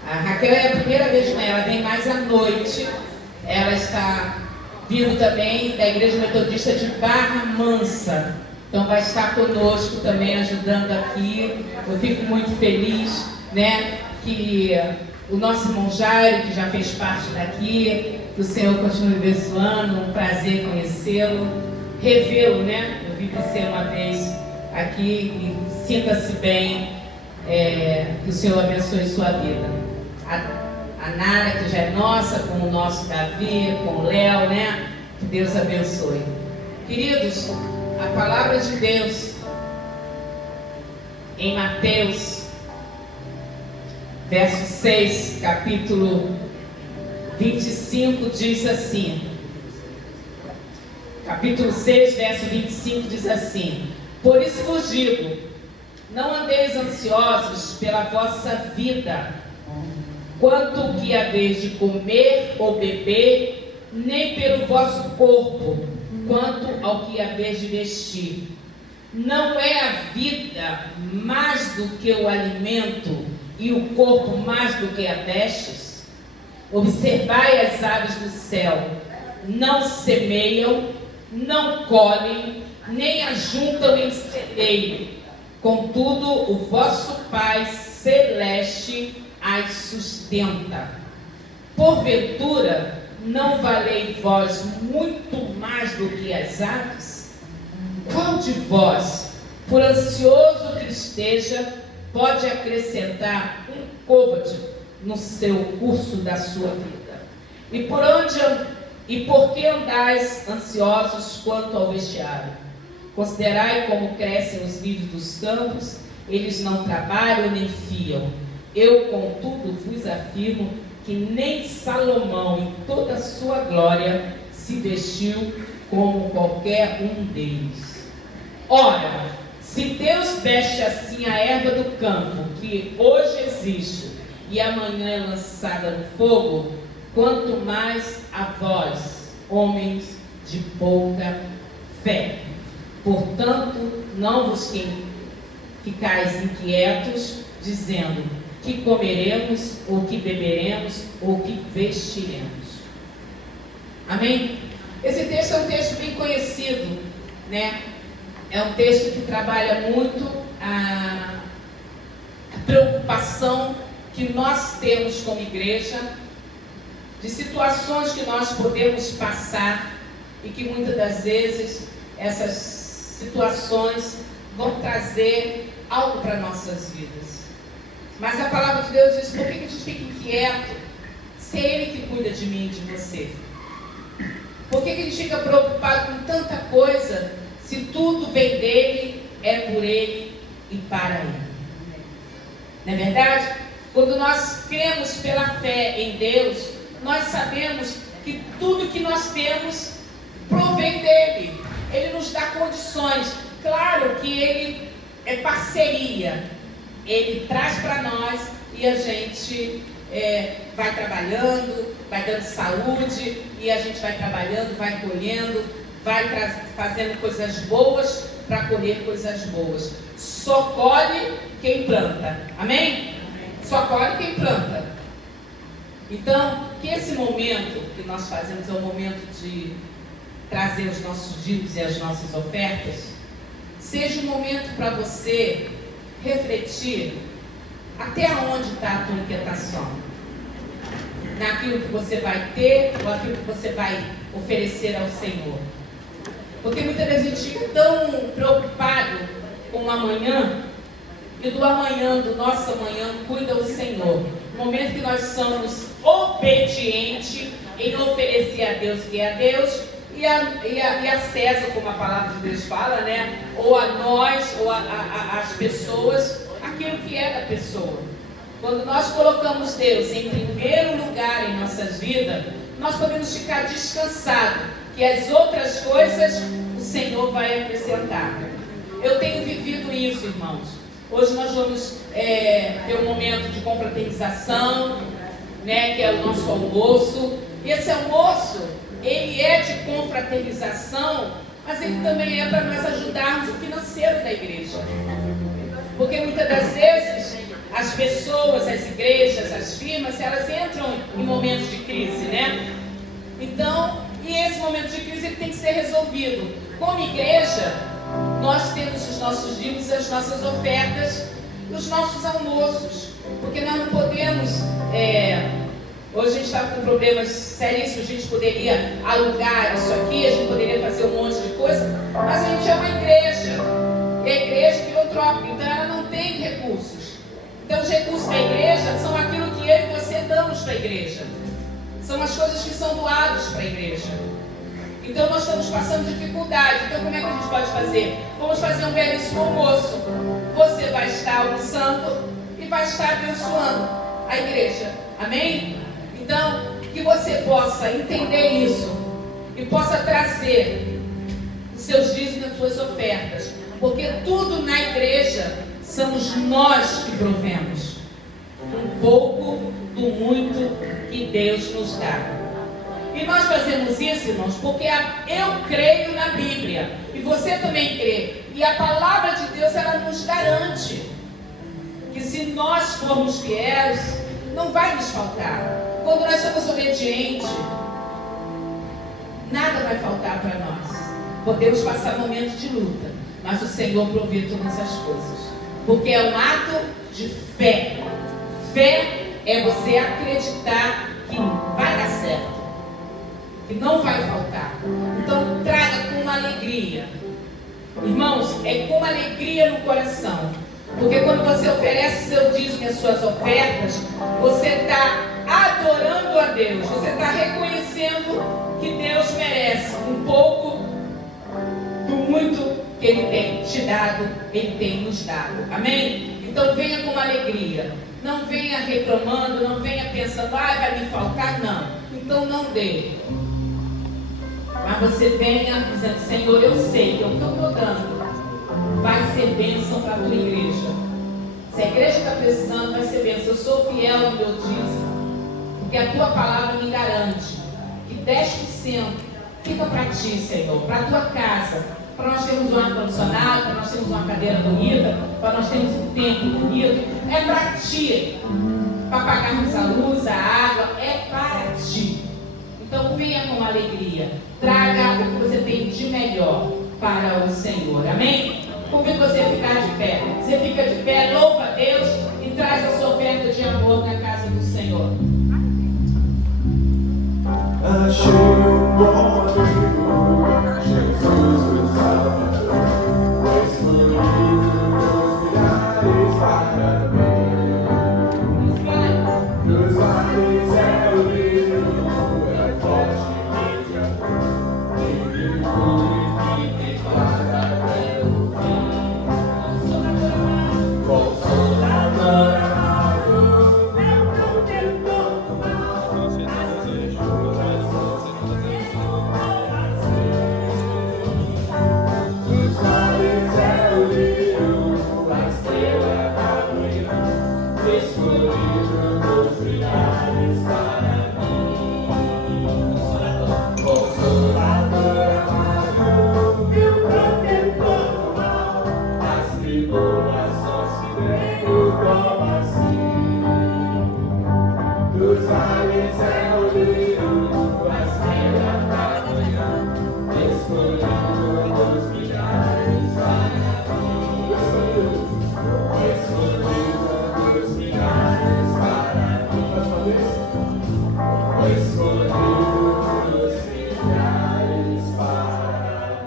A Raquel é a primeira vez de manhã, ela vem mais à noite. Ela está vindo também da Igreja Metodista de Barra Mansa. Então vai estar conosco também, ajudando aqui. Eu fico muito feliz, né, que o nosso irmão Jairo, que já fez parte daqui, que o Senhor continue abençoando, um prazer conhecê-lo, revê-lo, né? Eu vi você uma vez aqui e sinta-se bem, que o Senhor abençoe sua vida. A Nara, que já é nossa, com o nosso Davi, com o Léo, né? Que Deus abençoe. Queridos, a palavra de Deus em Mateus verso 6, capítulo 25, diz assim. Capítulo 6, verso 25 diz assim: por isso vos digo, não andeis ansiosos pela vossa vida, quanto o que haveis de comer ou beber, nem pelo vosso corpo, quanto ao que haveis de vestir. Não é a vida mais do que o alimento, e o corpo mais do que a vestes? Observai as aves do céu, não semeiam, não colhem, nem ajuntam em celeiro, contudo o vosso Pai celeste as sustenta. Porventura não valei vós muito mais do que as aves? Qual de vós, por ansioso que esteja, pode acrescentar um côvado no seu curso da sua vida? E por que andais ansiosos quanto ao vestiário? Considerai como crescem os lírios dos campos, eles não trabalham nem fiam. Eu, contudo, vos afirmo que nem Salomão, em toda a sua glória, se vestiu como qualquer um deles. Ora, se Deus veste assim a erva do campo, que hoje existe e amanhã é lançada no fogo, quanto mais a vós, homens de pouca fé. Portanto, não vos ficais inquietos, dizendo: que comeremos, ou que beberemos, ou que vestiremos. Amém? Esse texto é um texto bem conhecido, né? É um texto que trabalha muito a preocupação que nós temos como igreja, de situações que nós podemos passar e que muitas das vezes essas situações vão trazer algo para nossas vidas. Mas a palavra de Deus diz: por que a gente fica inquieto se é Ele que cuida de mim e de você? Por que a gente fica preocupado com tanta coisa se tudo vem dele, é por ele e para ele? Não é verdade? Quando nós cremos pela fé em Deus, nós sabemos que tudo que nós temos provém dele. Ele nos dá condições. Claro que ele é parceria. Ele traz para nós e a gente vai trabalhando, vai dando saúde, e a gente vai trabalhando, vai colhendo, vai fazendo coisas boas para colher coisas boas. Só colhe quem planta. Amém? Só colhe quem planta. Então, que esse momento que nós fazemos é o momento de trazer os nossos dízimos e as nossas ofertas, seja um momento para você refletir até onde está a tua inquietação, naquilo que você vai ter ou aquilo que você vai oferecer ao Senhor. Porque muitas vezes a gente fica tão preocupado com o amanhã, e do amanhã, do nosso amanhã, cuida o Senhor. No momento que nós somos obedientes em oferecer a Deus que é a Deus, e a César, como a palavra de Deus fala, né? Ou a nós, ou as pessoas, aquilo que é da pessoa. Quando nós colocamos Deus em primeiro lugar em nossas vidas, nós podemos ficar descansados, que as outras coisas o Senhor vai acrescentar. Eu tenho vivido isso, irmãos. Hoje nós vamos ter um momento de confraternização, né, que é o nosso almoço. Esse almoço, ele é de confraternização, mas ele também é para nós ajudarmos o financeiro da igreja. Porque muitas das vezes as pessoas, as igrejas, as firmas, elas entram em momentos de crise, né? Então, e esse momento de crise ele tem que ser resolvido. Como igreja, nós temos os nossos dízimos, as nossas ofertas, os nossos almoços. Porque nós não podemos... Hoje a gente está com problemas seríssimos, a gente poderia alugar isso aqui, a gente poderia fazer um monte de coisa, mas a gente é uma igreja. E a igreja é filantrópica, então ela não tem recursos. Então os recursos da igreja são aquilo que eu e você damos para a igreja. São as coisas que são doadas para a igreja. Então nós estamos passando dificuldade. Então como é que a gente pode fazer? Vamos fazer um belíssimo almoço. Você vai estar almoçando e vai estar abençoando a igreja. Amém? Então, que você possa entender isso e possa trazer os seus dízimos e as suas ofertas. Porque tudo na igreja somos nós que provemos. Um pouco do muito que Deus nos dá. E nós fazemos isso, irmãos, porque eu creio na Bíblia. E você também crê. E a palavra de Deus, ela nos garante que se nós formos fiéis, não vai nos faltar. Quando nós somos obedientes, nada vai faltar para nós. Podemos passar momentos de luta, mas o Senhor provê todas as coisas. Porque é um ato de fé. Fé é você acreditar que vai dar certo, que não vai faltar. Então traga com alegria. Irmãos, é com alegria no coração. Porque quando você oferece seu dízimo e as suas ofertas, você está adorando a Deus. Você está reconhecendo que Deus merece um pouco do muito que Ele tem te dado, Ele tem nos dado. Amém? Então venha com alegria. Não venha reclamando, não venha pensando, vai me faltar, não. Então não dê. Mas você venha dizendo, Senhor, eu sei que o que eu estou dando vai ser bênção para a tua igreja. Se a igreja está precisando, vai ser bênção. Eu sou fiel no meu dízimo, porque a tua palavra me garante que 10% fica para ti, Senhor, para a tua casa, para nós termos um ar-condicionado, para nós termos uma cadeira bonita, para nós termos um templo bonito. É para ti, para pagarmos a luz, a água, é para ti. Então venha com alegria, traga o que você tem de melhor para o Senhor. Amém? Convido você a ficar de pé. Você fica de pé, louva a Deus e traz a sua oferta de amor na casa do Senhor. Achei um bom amigo, Jesus o Salvador, escolhido nos milhares para mim. Nos vales é o livro, é forte de amor, e me cuide e guarda até o fim. Consolador amado, meu protetor do mal, nos vales é o livro, a estrela da manhã, escolhido nos milhares para mim. Consolador amado, meu protetor do mal, as tribulações que veio como assim. Dos vales é o livro, a estrela da manhã, escolhido nos milhares para mim. Escolhido nos milhares para mim. Mais uma vez. Escolhido nos milhares para mim.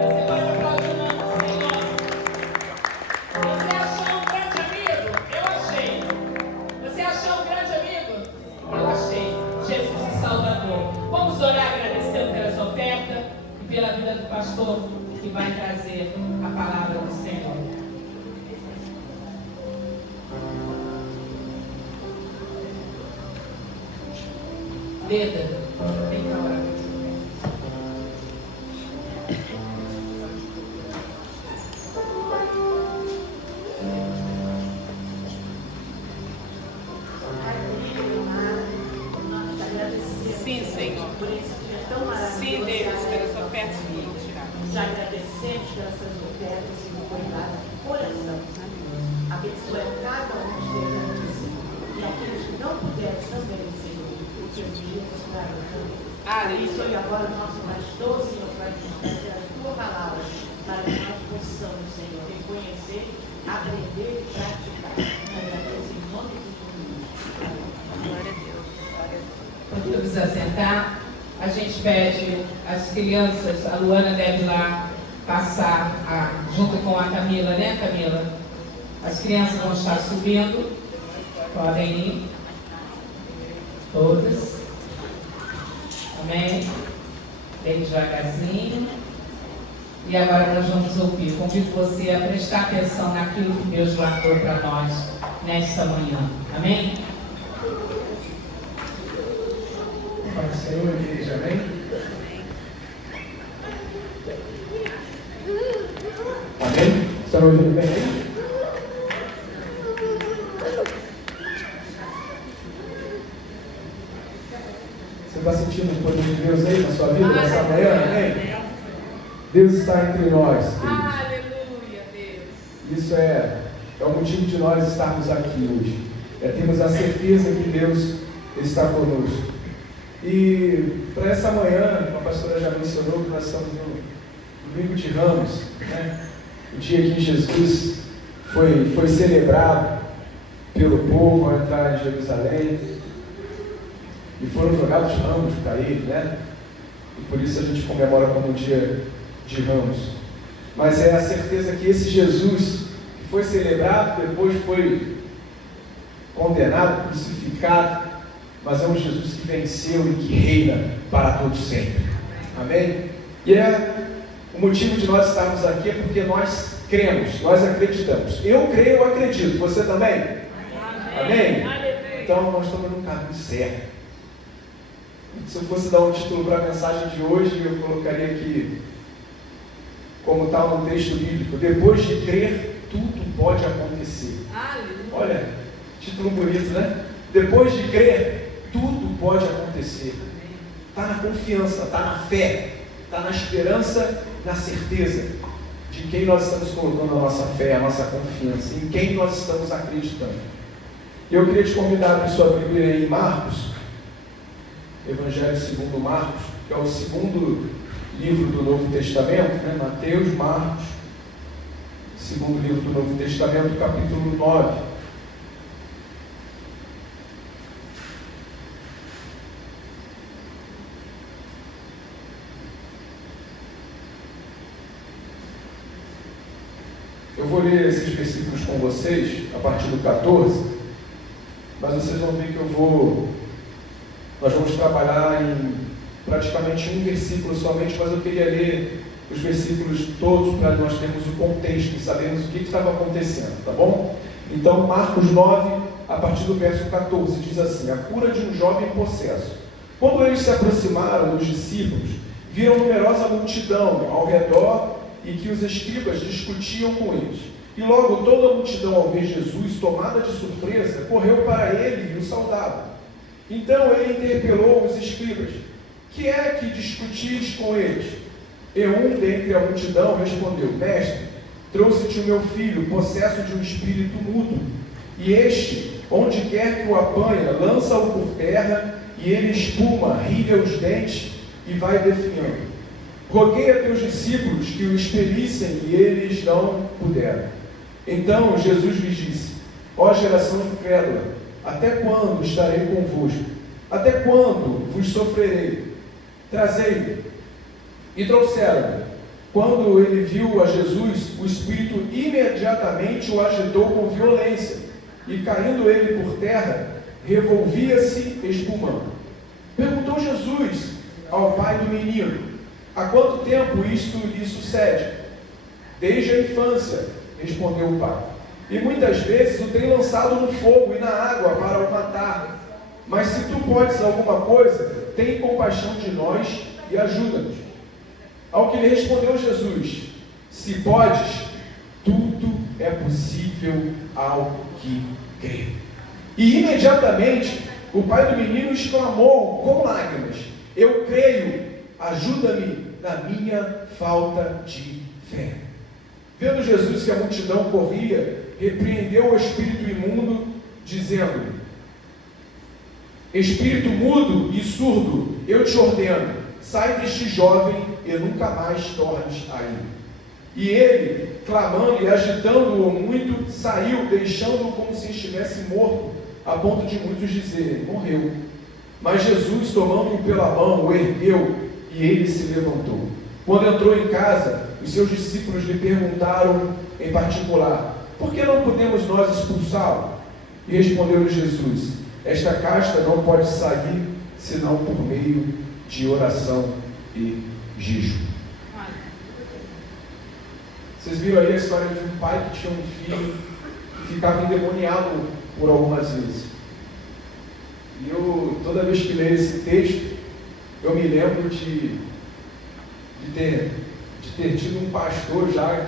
Você vai aplaudir o nome do Senhor. Você achou um grande amigo? Eu achei. Você achou um grande amigo? Eu achei. Jesus o Salvador. Vamos orar agradecendo pela sua oferta e pela vida do pastor que vai trazer a palavra do Senhor. Leda, vem cá orar. por esse dia tão maravilhoso. Sim, Deus, pelas ofertas que Nós tiramos. nos agradecemos pelas suas ofertas e foi dado de coração. Abençoe cada um de vocês e aqueles que não puderam também, Senhor, o que eu digo para também. Abençoe agora o nosso pastor, Senhor, para trazer a tua palavra, para que nós possamos, Senhor, reconhecer, aprender e praticar. Agradeço em nome de Jesus. Glória a Deus. Glória a Deus. Podemos assentar. A gente pede as crianças, a Luana deve lá passar junto com a Camila, né, Camila? As crianças vão estar subindo. Podem ir. Todas. Amém? Bem devagarzinho. E agora nós vamos ouvir. Convido você a prestar atenção naquilo que Deus guardou para nós nesta manhã. Amém? Pai do Senhor, igreja, amém? Amém? Estão ouvindo bem aí? Você está sentindo o poder de Deus aí na sua vida, nessa manhã? Amém? Deus está entre nós. Aleluia, Deus. Isso é o motivo de nós estarmos aqui hoje. Termos a certeza que Deus está conosco. E para essa manhã, a pastora já mencionou que nós estamos no Domingo de Ramos, né? O dia que Jesus foi celebrado pelo povo ao entrar em Jerusalém. E foram jogados ramos para ele, né? E por isso a gente comemora como um dia de ramos. Mas é a certeza que esse Jesus que foi celebrado, depois foi condenado, crucificado, mas é um Jesus que venceu e que reina para todos sempre. Amém? E o motivo de nós estarmos aqui é porque nós cremos, nós acreditamos. Eu creio, eu acredito. Você também? Amém? Então nós estamos no caminho certo. Se eu fosse dar um título para a mensagem de hoje, eu colocaria aqui, como está no texto bíblico: depois de crer, tudo pode acontecer. Olha, título bonito, né? Depois de crer, tudo pode acontecer. Está na confiança, está na fé, está na esperança, na certeza de quem nós estamos colocando a nossa fé, a nossa confiança, em quem nós estamos acreditando. E eu queria te convidar a abrir sua Bíblia em Marcos, Evangelho segundo Marcos, que é o segundo livro do Novo Testamento, né? Mateus, Marcos, segundo livro do Novo Testamento, capítulo 9. Eu vou ler esses versículos com vocês, a partir do 14, mas vocês vão ver que nós vamos trabalhar em praticamente um versículo somente, mas eu queria ler os versículos todos para nós termos o contexto e sabermos o que estava acontecendo, tá bom? Então, Marcos 9, a partir do verso 14, diz assim: a cura de um jovem possesso. Quando eles se aproximaram dos discípulos, viram numerosa multidão ao redor e que os escribas discutiam com eles. E logo toda a multidão, ao ver Jesus, tomada de surpresa, correu para ele e o saudava. Então ele interpelou os escribas: que é que discutis com eles? E um dentre a multidão respondeu: mestre, trouxe-te o meu filho, possesso de um espírito mudo, e este, onde quer que o apanha, lança-o por terra, e ele espuma, rilha os dentes e vai definhando. Roguei a teus discípulos que o expelissem, e eles não puderam. Então Jesus lhes disse: ó geração incrédula, até quando estarei convosco? Até quando vos sofrerei? Trazei-me. E trouxeram-me. Quando ele viu a Jesus, o espírito imediatamente o agitou com violência, e caindo ele por terra, revolvia-se espumando. Perguntou Jesus ao pai do menino: há quanto tempo isto lhe sucede? Desde a infância, respondeu o pai. E muitas vezes o tem lançado no fogo e na água para o matar. Mas se tu podes alguma coisa, tem compaixão de nós e ajuda-nos. Ao que lhe respondeu Jesus: se podes, tudo é possível ao que crê. E imediatamente o pai do menino exclamou com lágrimas: Eu creio, ajuda-me na minha falta de fé. Vendo Jesus que a multidão corria, repreendeu o espírito imundo, dizendo: espírito mudo e surdo, eu te ordeno, sai deste jovem e nunca mais tornes a ir. E ele, clamando e agitando-o muito, saiu, deixando-o como se estivesse morto, a ponto de muitos dizerem: morreu. Mas Jesus, tomando-o pela mão, o ergueu, e ele se levantou. Quando entrou em casa, os seus discípulos lhe perguntaram em particular: por que não podemos nós expulsá-lo? E respondeu-lhe Jesus: esta casta não pode sair senão por meio de oração e jejum. Vocês viram aí a história de um pai que tinha um filho que ficava endemoniado por algumas vezes. E eu, toda vez que leio esse texto, eu me lembro de ter tido um pastor já,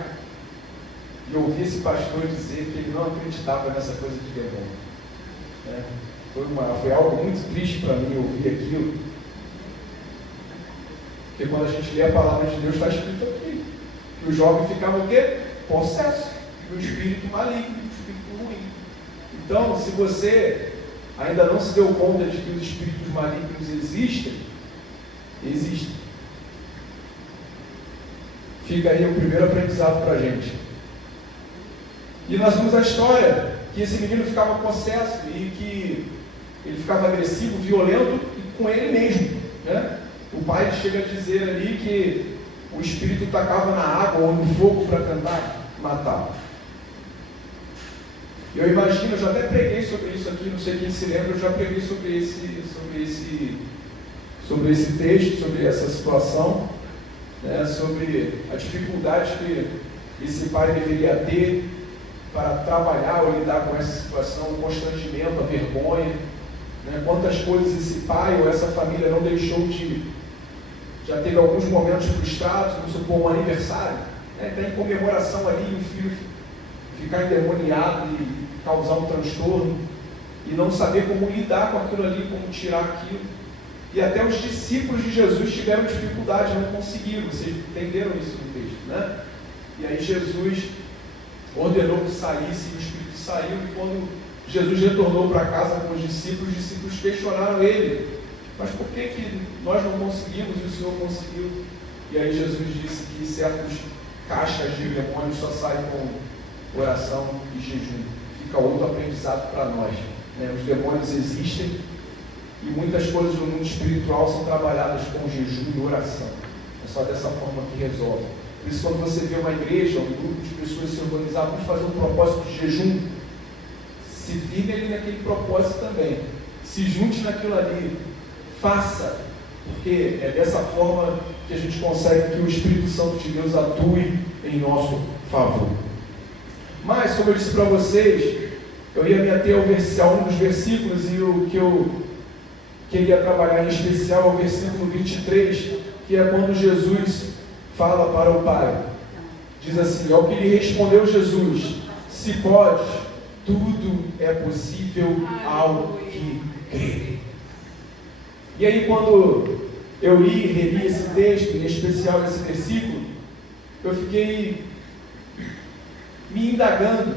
e ouvi esse pastor dizer que ele não acreditava nessa coisa de demônio. Foi algo muito triste para mim ouvir aquilo, porque quando a gente lê a palavra de Deus, está escrito aqui que o jovem ficava o quê? Possesso, do espírito maligno, do espírito ruim. Então, se você ainda não se deu conta de que os espíritos malignos existem, fica aí o primeiro aprendizado para a gente. E nós vimos a história que esse menino ficava possesso e que ele ficava agressivo, violento e com ele mesmo, né? O pai chega a dizer ali que o espírito tacava na água ou no fogo para tentar matá-lo. Eu imagino, eu já até preguei sobre isso aqui, não sei quem se lembra, eu já preguei sobre esse texto, sobre essa situação, né, sobre a dificuldade que esse pai deveria ter para trabalhar ou lidar com essa situação, o constrangimento, a vergonha, né, quantas coisas esse pai ou essa família não deixou de... Já teve alguns momentos frustrados, como supor um aniversário, né, está em comemoração ali, o filho ficar endemoniado e causar um transtorno, e não saber como lidar com aquilo ali, como tirar aquilo. E até os discípulos de Jesus tiveram dificuldade, não conseguiram. Vocês entenderam isso no texto, né? E aí Jesus ordenou que saísse, e o Espírito saiu, e quando Jesus retornou para casa com os discípulos questionaram ele: mas por que nós não conseguimos e o Senhor conseguiu? E aí Jesus disse que certos caixas de demônios só saem com oração e jejum. Fica outro aprendizado para nós, né? Os demônios existem e muitas coisas no mundo espiritual são trabalhadas com jejum e oração. É só dessa forma que resolve. Por isso, quando você vê uma igreja, um grupo de pessoas se organizar, vamos fazer um propósito de jejum, se firme ali naquele propósito também, se junte naquilo ali, faça, porque é dessa forma que a gente consegue que o Espírito Santo de Deus atue em nosso favor. Mas, como eu disse para vocês, eu ia me ater a um dos versículos, e o que eu queria trabalhar em especial é o versículo 23, que é quando Jesus fala para o Pai. Diz assim: ao que lhe respondeu Jesus: se pode, tudo é possível ao que crê. E aí, quando eu li e reli esse texto, em especial esse versículo, eu fiquei me indagando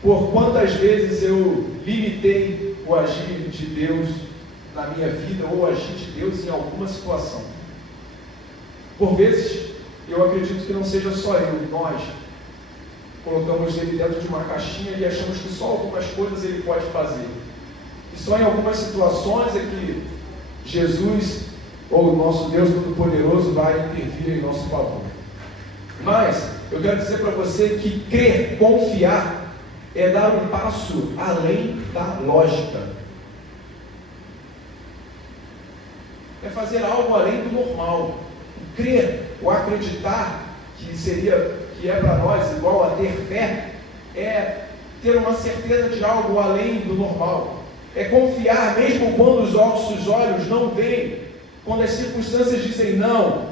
por quantas vezes eu limitei o agir de Deus na minha vida, ou o agir de Deus em alguma situação. Por vezes, eu acredito que não seja só eu, nós colocamos ele dentro de uma caixinha e achamos que só algumas coisas ele pode fazer. E só em algumas situações é que Jesus, ou o nosso Deus Todo-Poderoso, vai intervir em nosso favor. Mas eu quero dizer para você que crer, confiar, é dar um passo além da lógica. É fazer algo além do normal. Crer, ou acreditar, que é para nós igual a ter fé, é ter uma certeza de algo além do normal. É confiar mesmo quando os nossos olhos não veem, quando as circunstâncias dizem não,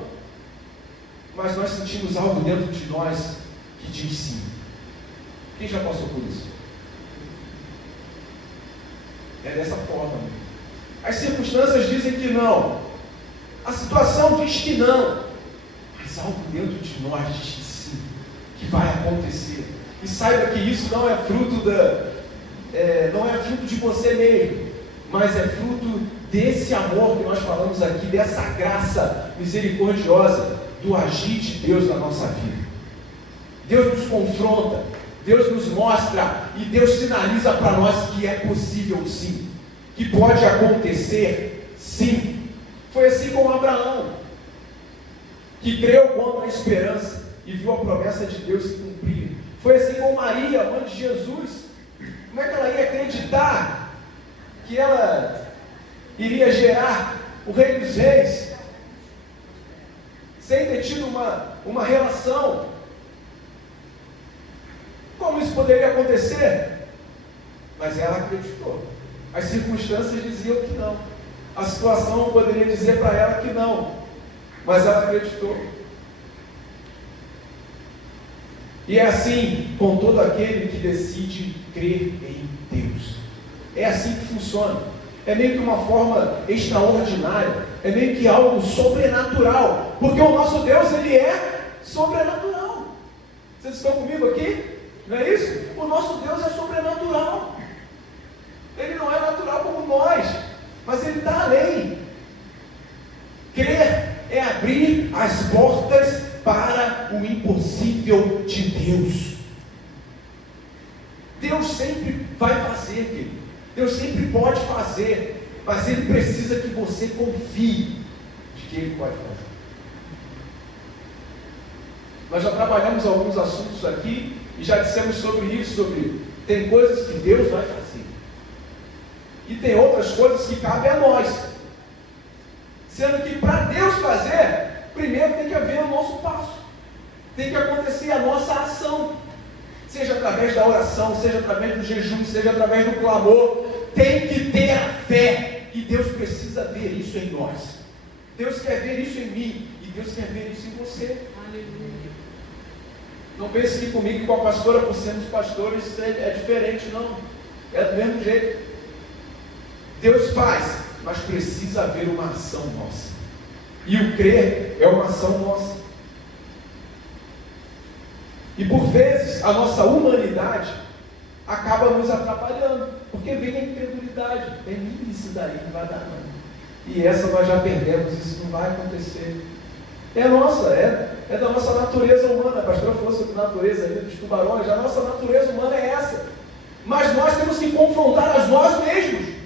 mas nós sentimos algo dentro de nós que diz sim. Quem já passou por isso? É dessa forma. As circunstâncias dizem que não, A situação diz que não, mas algo dentro de nós diz que sim, que vai acontecer. E saiba que isso não é fruto não é fruto de você mesmo, mas é fruto desse amor que nós falamos aqui, dessa graça misericordiosa, do agir de Deus na nossa vida. Deus nos confronta, Deus nos mostra e Deus sinaliza para nós que é possível sim, que pode acontecer sim. Foi assim com Abraão, que creu contra a esperança e viu a promessa de Deus se cumprir. Foi assim com Maria, mãe de Jesus. Como é que ela ia acreditar que ela iria gerar o Rei dos Reis sem ter tido uma relação? Como isso poderia acontecer? Mas ela acreditou. As circunstâncias diziam que não. A situação poderia dizer para ela que não. Mas ela acreditou. E é assim com todo aquele que decide crer em Deus. É assim que funciona. É meio que uma forma extraordinária. É meio que algo sobrenatural. Porque o nosso Deus, Ele é sobrenatural. Vocês estão comigo aqui? Não é isso? O nosso Deus é sobrenatural. Ele não é natural como nós, mas Ele está além. Crer é abrir as portas para o impossível de Deus. Deus sempre vai fazer, querido. Deus sempre pode fazer, mas Ele precisa que você confie de que Ele pode fazer. Nós já trabalhamos alguns assuntos aqui e já dissemos sobre isso, tem coisas que Deus vai fazer e tem outras coisas que cabem a nós, sendo que para Deus fazer, primeiro tem que haver o nosso passo, tem que acontecer a nossa ação, seja através da oração, seja através do jejum, seja através do clamor. Tem que ter a fé, e Deus precisa ver isso em nós. Deus quer ver isso em mim, e Deus quer ver isso em você. Aleluia. Não pense que comigo e com a pastora, por sermos pastores, é diferente, não. É do mesmo jeito. Deus faz, mas precisa haver uma ação nossa. E o crer é uma ação nossa. E por vezes a nossa humanidade acaba nos atrapalhando, porque vem a incredulidade. Isso daí não vai dar não. E essa nós já perdemos, isso não vai acontecer. É nossa, é da nossa natureza humana. A pastora falou sobre natureza ali dos tubarões. A nossa natureza humana é essa. Mas nós temos que confrontar a nós mesmos.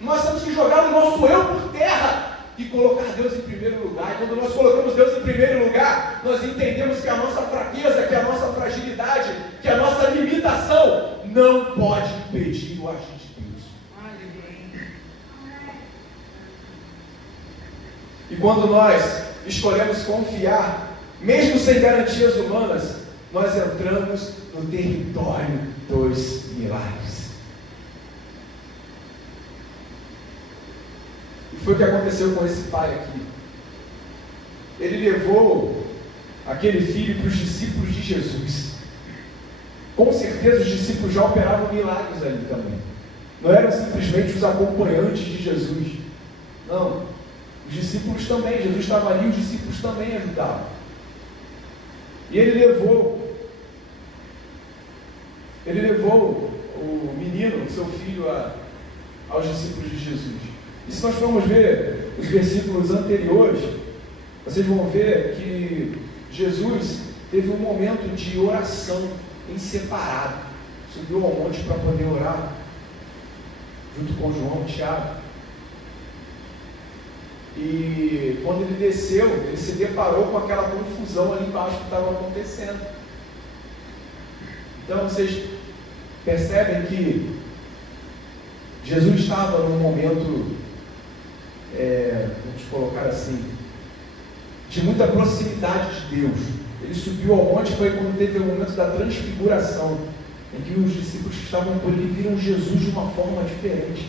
Nós temos que jogar o nosso eu por terra e colocar Deus em primeiro lugar. E quando nós colocamos Deus em primeiro lugar, nós entendemos que a nossa fraqueza, que a nossa fragilidade, que a nossa limitação não pode impedir o agir de Deus. E quando nós escolhemos confiar, mesmo sem garantias humanas, nós entramos no território dos milagres. E foi o que aconteceu com esse pai aqui. Ele levou aquele filho para os discípulos de Jesus. Com certeza os discípulos já operavam milagres ali também. Não eram simplesmente os acompanhantes de Jesus. Não. Os discípulos também, Jesus estava ali, os discípulos também ajudavam. E ele levou o menino, seu filho, aos discípulos de Jesus. E se nós formos ver os versículos anteriores, vocês vão ver que Jesus teve um momento de oração em separado. Subiu ao monte para poder orar, junto com João e Tiago. E quando ele desceu, ele se deparou com aquela confusão ali embaixo que estava acontecendo. Então vocês percebem que Jesus estava num momento, vamos colocar assim, de muita proximidade de Deus. Ele subiu ao monte, foi quando teve o momento da transfiguração, em que os discípulos que estavam por ali viram Jesus de uma forma diferente.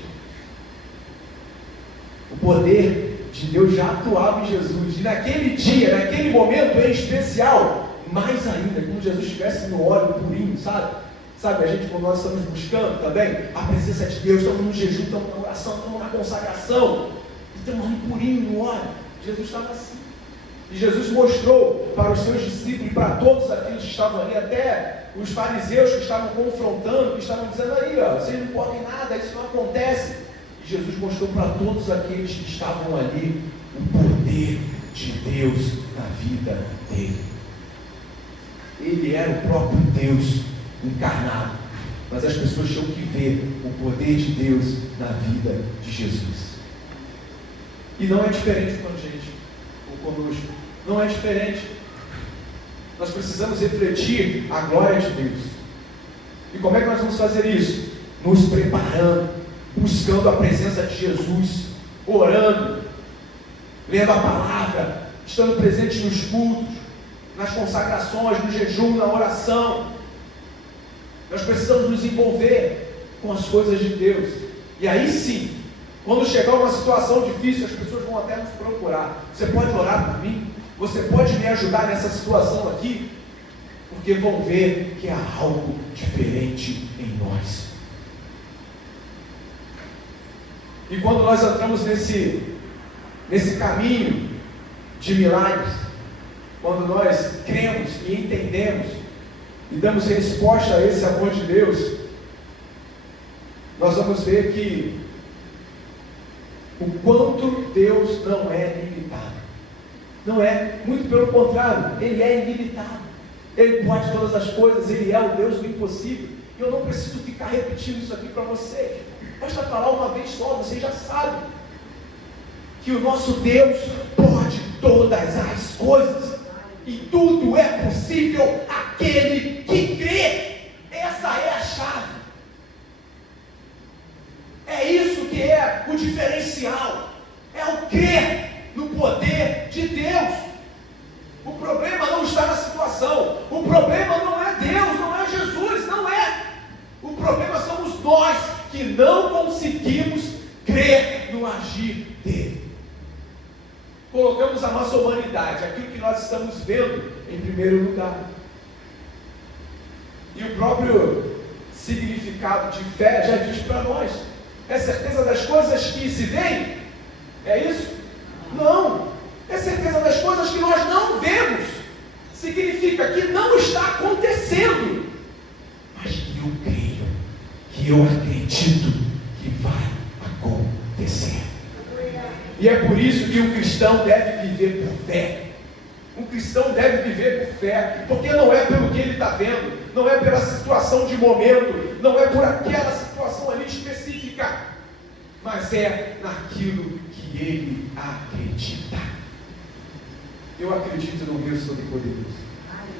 O poder de Deus já atuava em Jesus, e naquele dia, naquele momento em especial, mais ainda, como Jesus estivesse no óleo purinho, sabe? A gente, quando nós estamos buscando também a presença de Deus, estamos no jejum, estamos na oração, estamos na consagração, estamos ali purinho no óleo, Jesus estava assim. E Jesus mostrou para os seus discípulos e para todos aqueles que estavam ali, até os fariseus que estavam confrontando, que estavam dizendo aí, ó, vocês não podem nada, isso não acontece. E Jesus mostrou para todos aqueles que estavam ali o poder de Deus na vida dele. Ele era o próprio Deus encarnado, mas as pessoas tinham que ver o poder de Deus na vida de Jesus. E não é diferente com a gente, ou conosco, não é diferente. Nós precisamos refletir a glória de Deus. E como é que nós vamos fazer isso? Nos preparando, buscando a presença de Jesus, orando, lendo a palavra, estando presente nos cultos, nas consagrações, no jejum, na oração. Nós precisamos nos envolver com as coisas de Deus. E aí sim, quando chegar uma situação difícil, as pessoas vão até nos procurar. Você pode orar por mim? Você pode me ajudar nessa situação aqui? Porque vão ver que há algo diferente em nós. E quando nós entramos nesse caminho de milagres, quando nós cremos e entendemos e damos resposta a esse amor de Deus, nós vamos ver que o quanto Deus não é limitado. Não é, muito pelo contrário, Ele é ilimitado. Ele pode todas as coisas, Ele é o Deus do impossível. E eu não preciso ficar repetindo isso aqui para vocês. Basta falar uma vez só, vocês já sabem que o nosso Deus pode todas as coisas. E tudo é possível àquele que crê. Essa é a chave. É isso que é o diferencial. É o crer no poder de Deus. O problema não está na situação. O problema não é Deus, não é Jesus, não é. O problema somos nós que não conseguimos crer no agir dele. Colocamos a nossa humanidade, aquilo que nós estamos vendo, em primeiro lugar. E o próprio significado de fé já diz para nós: é certeza das coisas que se veem? É isso? Não. É certeza das coisas que nós não vemos. Significa que não está acontecendo, mas que eu creio, que eu acredito que vai acontecer. E é por isso que um cristão deve viver por fé. Um cristão deve viver por fé, porque não é pelo que ele está vendo, não é pela situação de momento, não é por aquela situação ali específica, mas é naquilo que ele acredita. Eu acredito no Deus Todo-Poderoso.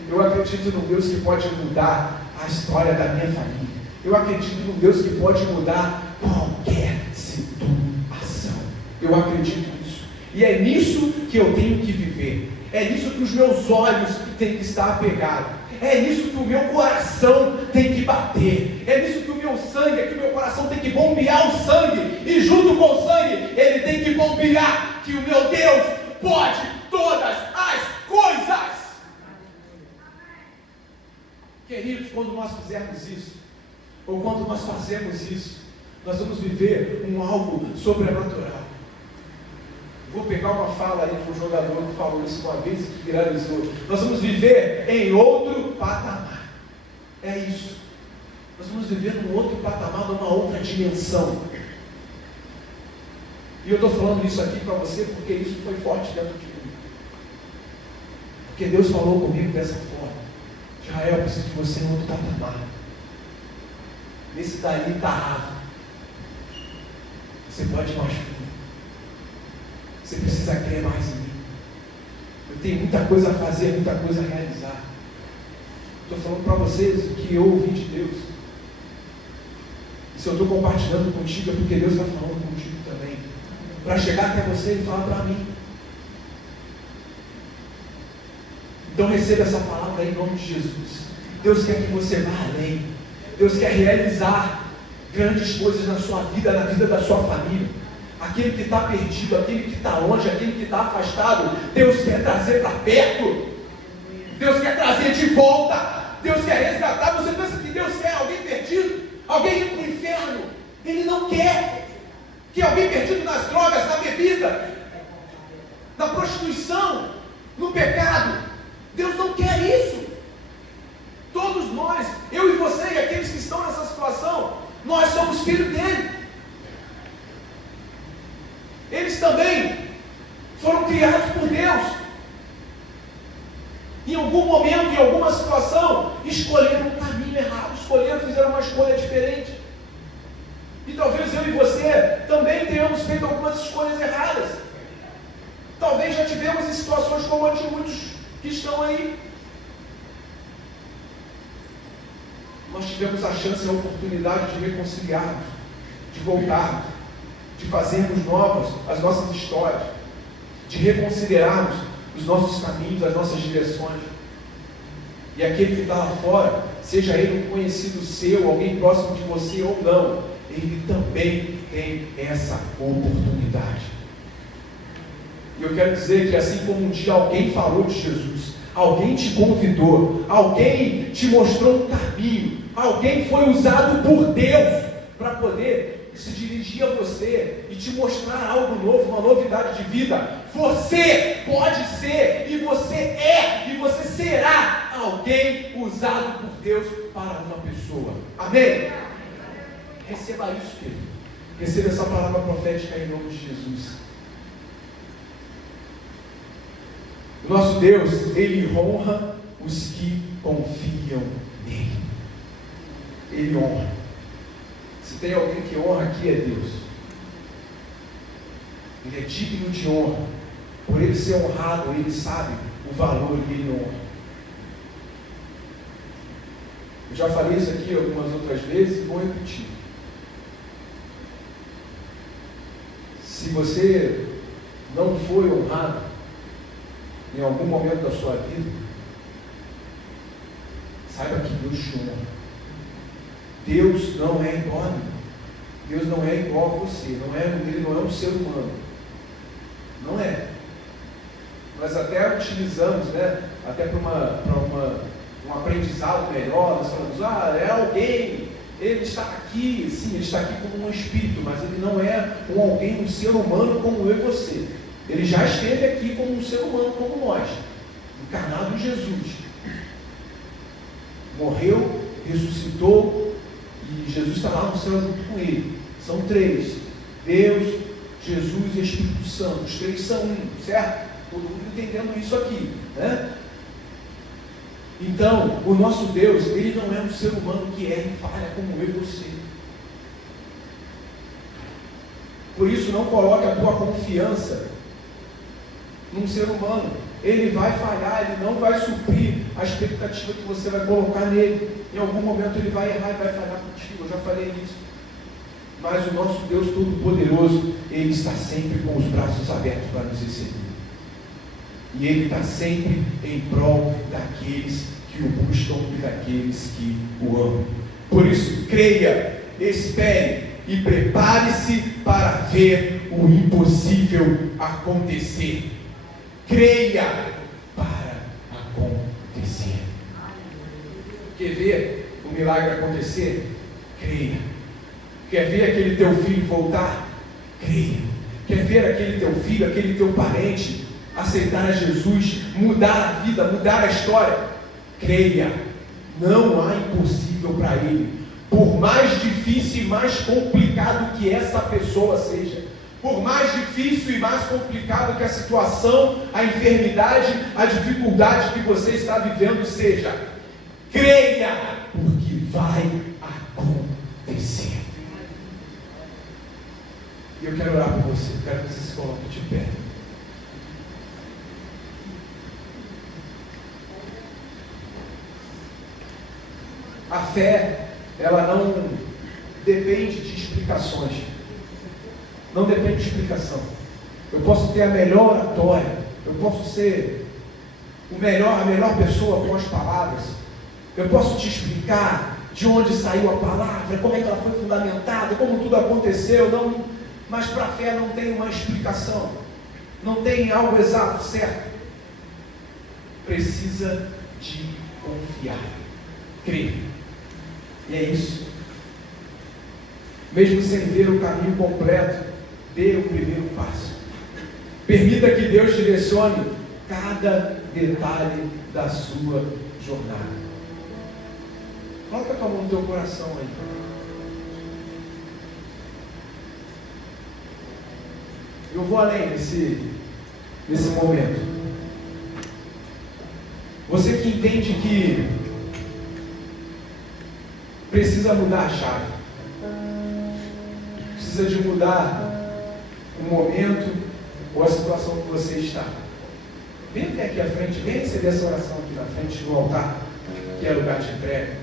Eu acredito no Deus que pode mudar a história da minha família. Eu acredito no Deus que pode mudar qualquer situação. Eu acredito nisso. E é nisso que eu tenho que viver. É nisso que os meus olhos têm que estar apegados. É nisso que o meu coração tem que bater. É nisso que o meu sangue, que o meu coração tem que bombear o sangue. E junto com o sangue, ele tem que bombear que o meu Deus pode todas as coisas. Queridos, quando nós fizermos isso, ou quando nós fazemos isso, nós vamos viver algo sobrenatural. Vou pegar uma fala aí de um jogador que falou isso uma vez e que viralizou. Nós vamos viver em outro patamar. É isso. Nós vamos viver num outro patamar, numa outra dimensão. E eu estou falando isso aqui para você porque isso foi forte dentro de mim. Porque Deus falou comigo dessa forma. Israel, eu preciso de você em outro patamar. Nesse daí está raro. Você pode ir mais fundo. Você precisa crer mais em mim. Eu tenho muita coisa a fazer, muita coisa a realizar. Estou falando para vocês o que eu ouvi de Deus. E se eu estou compartilhando contigo é porque Deus está falando contigo também. Para chegar até você e falar para mim. Então receba essa palavra em nome de Jesus. Deus quer que você vá além. Deus quer realizar grandes coisas na sua vida, na vida da sua família. Aquele que está perdido, aquele que está longe, aquele que está afastado, Deus quer trazer para perto. Deus quer trazer de volta. Deus quer resgatar. Você pensa que Deus quer alguém perdido? Alguém indo para o inferno? Ele não quer que alguém perdido nas drogas, na bebida. na prostituição, no pecado. Deus não quer isso. Todos nós, eu e você e aqueles que estão nessa situação, nós somos filhos dele. Eles também foram criados por Deus. Em algum momento, em alguma situação, escolheram um caminho errado, fizeram uma escolha diferente. E talvez eu e você também tenhamos feito algumas escolhas erradas. Talvez já tivemos em situações como a de muitos que estão aí. Nós tivemos a chance e a oportunidade de reconciliarmos, de voltarmos, de fazermos novas as nossas histórias, de reconsiderarmos os nossos caminhos, as nossas direções. E aquele que está lá fora, seja ele um conhecido seu, alguém próximo de você ou não, ele também tem essa oportunidade. E eu quero dizer que assim como um dia alguém falou de Jesus, alguém te convidou, alguém te mostrou um caminho, alguém foi usado por Deus para poder se dirigir a você e te mostrar algo novo, uma novidade de vida. Você pode ser, e você é, e você será alguém usado por Deus para uma pessoa. Amém? Receba isso, querido. Receba essa palavra profética em nome de Jesus. O nosso Deus, Ele honra os que confiam nele. Ele honra. Se tem alguém que honra aqui, é Deus. Ele é digno de honra. Por ele ser honrado, ele sabe o valor e ele honra. Eu já falei isso aqui algumas outras vezes e vou repetir. Se você não foi honrado em algum momento da sua vida, saiba que Deus te honra. Deus não é igual a mim. Deus não é igual a você. Ele não é um ser humano. Não é. Nós até utilizamos, até para um aprendizado melhor, nós falamos, é alguém, ele está aqui, sim, ele está aqui como um espírito, mas ele não é um ser humano como eu e você. Ele já esteve aqui como um ser humano como nós, encarnado em Jesus. Morreu, ressuscitou, e Jesus está lá no céu junto com ele. São três: Deus, Jesus e Espírito Santo. Os três são um, certo? Todo mundo entendendo isso aqui, né? Então, o nosso Deus, ele não é um ser humano que erra e falha como eu e você. Por isso, não coloque a tua confiança num ser humano. Ele vai falhar, ele não vai suprir a expectativa que você vai colocar nele. Em algum momento ele vai errar e vai falhar contigo. Eu já falei isso. Mas o nosso Deus Todo-Poderoso, ele está sempre com os braços abertos para nos receber. E ele está sempre em prol daqueles que o buscam e daqueles que o amam. Por isso, creia, espere e prepare-se para ver o impossível acontecer. Creia para acontecer. Quer ver o milagre acontecer? Creia. Quer ver aquele teu filho voltar? Creia. Quer ver aquele teu filho, aquele teu parente aceitar a Jesus, mudar a vida, mudar a história? Creia. Não há impossível para ele. Por mais difícil e mais complicado que essa pessoa seja, por mais difícil e mais complicado que a situação, a enfermidade, a dificuldade que você está vivendo seja, creia, porque vai acontecer. E eu quero orar por você, eu quero que você se coloque de pé. A fé, ela não depende de explicações. Não depende de explicação. Eu posso ter a melhor oratória, eu posso ser a melhor pessoa com as palavras, eu posso te explicar de onde saiu a palavra, como é que ela foi fundamentada, como tudo aconteceu, não, mas para a fé não tem uma explicação, não tem algo exato, certo. Precisa de confiar, crer. E é isso. Mesmo sem ver o caminho completo, dê o primeiro passo. Permita que Deus direcione cada detalhe da sua jornada. Coloca a tua mão no teu coração aí. Eu vou além nesse momento. Você que entende que precisa mudar a chave, precisa de mudar o momento ou a situação que você está. Vem até aqui à frente, vem receber essa oração aqui na frente no altar, que é lugar de entrega.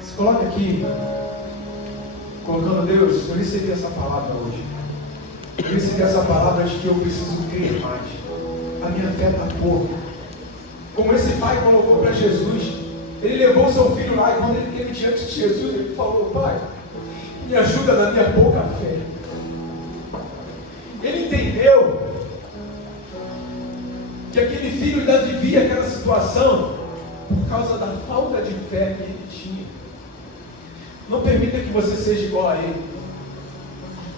Se coloca aqui, colocando: Deus, eu recebi essa palavra hoje. Eu recebi essa palavra de que eu preciso crer mais. A minha fé está pouca. Como esse pai colocou para Jesus, ele levou seu filho lá e quando ele esteve diante de Jesus, ele falou: Pai, me ajuda na minha pouca fé. Ele entendeu que aquele filho ainda vivia aquela situação por causa da falta de fé que ele tinha. Não permita que você seja igual a ele.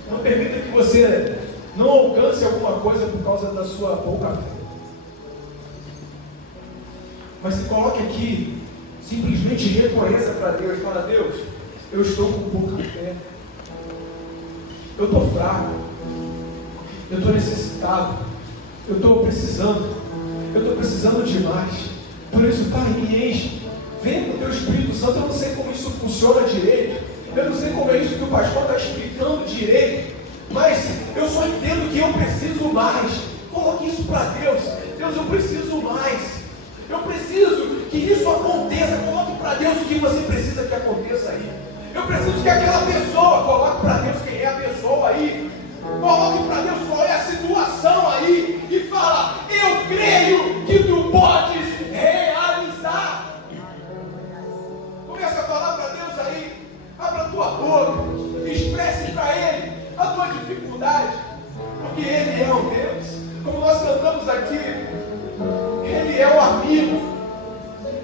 Não permita que você não alcance alguma coisa por causa da sua pouca fé. Mas se coloque aqui, simplesmente reconheça para Deus e fala: Deus, eu estou com pouca fé. Eu estou fraco. Eu estou necessitado. Eu estou precisando. Eu estou precisando demais. Por isso, Pai, me enche. Vem com o teu Espírito Santo. Eu não sei como isso funciona direito. Eu não sei como é isso que o pastor está explicando direito. Mas eu só entendo que eu preciso mais. Coloque isso para Deus. Deus, eu preciso mais. Eu preciso que isso aconteça. Coloque para Deus o que você precisa que aconteça aí. Eu preciso que aquela pessoa, coloque para Deus quem é a pessoa aí. Coloque para Deus qual é a situação aí. E fala: eu creio que tu podes realizar. Começa a falar para Deus aí. Abra a tua boca. Expresse para Ele a tua dificuldade. Porque Ele é o Deus. Como nós cantamos aqui, Ele é o amigo.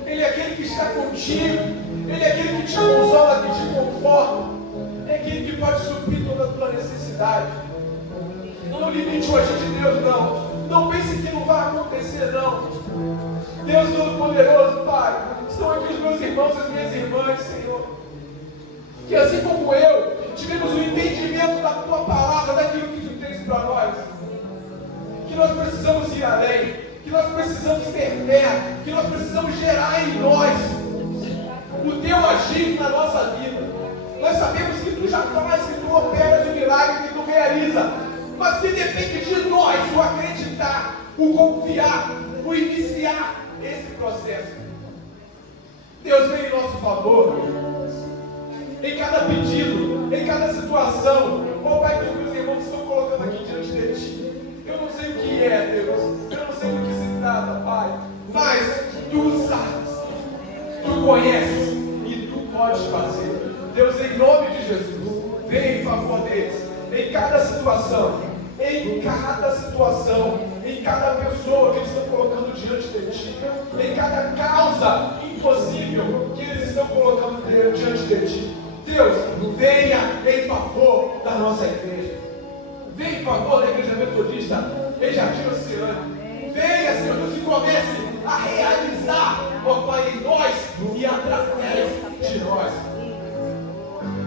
Ele é aquele que está contigo. Ele é aquele que te consola, que te conforta. É aquele que pode suprir toda a tua necessidade. Não limite o agir de Deus, não. Não pense que não vai acontecer, não. Deus Todo-Poderoso, Pai, estão aqui os meus irmãos e as minhas irmãs, Senhor. Que assim como eu, tivemos o entendimento da tua palavra, daquilo que tu tens para nós. Que nós precisamos ir além. Que nós precisamos ter fé. Que nós precisamos gerar em nós o teu agir na nossa vida. Nós sabemos que tu já faz, que tu operas o milagre, que tu realiza. Mas que depende de nós o acreditar, o confiar, o iniciar esse processo. Deus vem em nosso favor. Em cada pedido, em cada situação. Ó Pai, que os meus irmãos estão colocando aqui diante de Ti. Eu não sei o que é, Deus. Eu não sei do que se trata, Pai. Mas Tu sabes. Tu conheces. E Tu podes fazer. Deus, em nome de Jesus, vem em favor deles. Em cada situação. Em cada situação. Em cada pessoa que eles estão colocando diante de Ti. Em cada causa impossível que eles estão colocando diante de Ti. Deus, venha em favor da nossa igreja. Venha em favor da igreja metodista em Jardim Oceano. Venha, Senhor Deus, e comece a realizar, ó Pai, em nós e através de nós.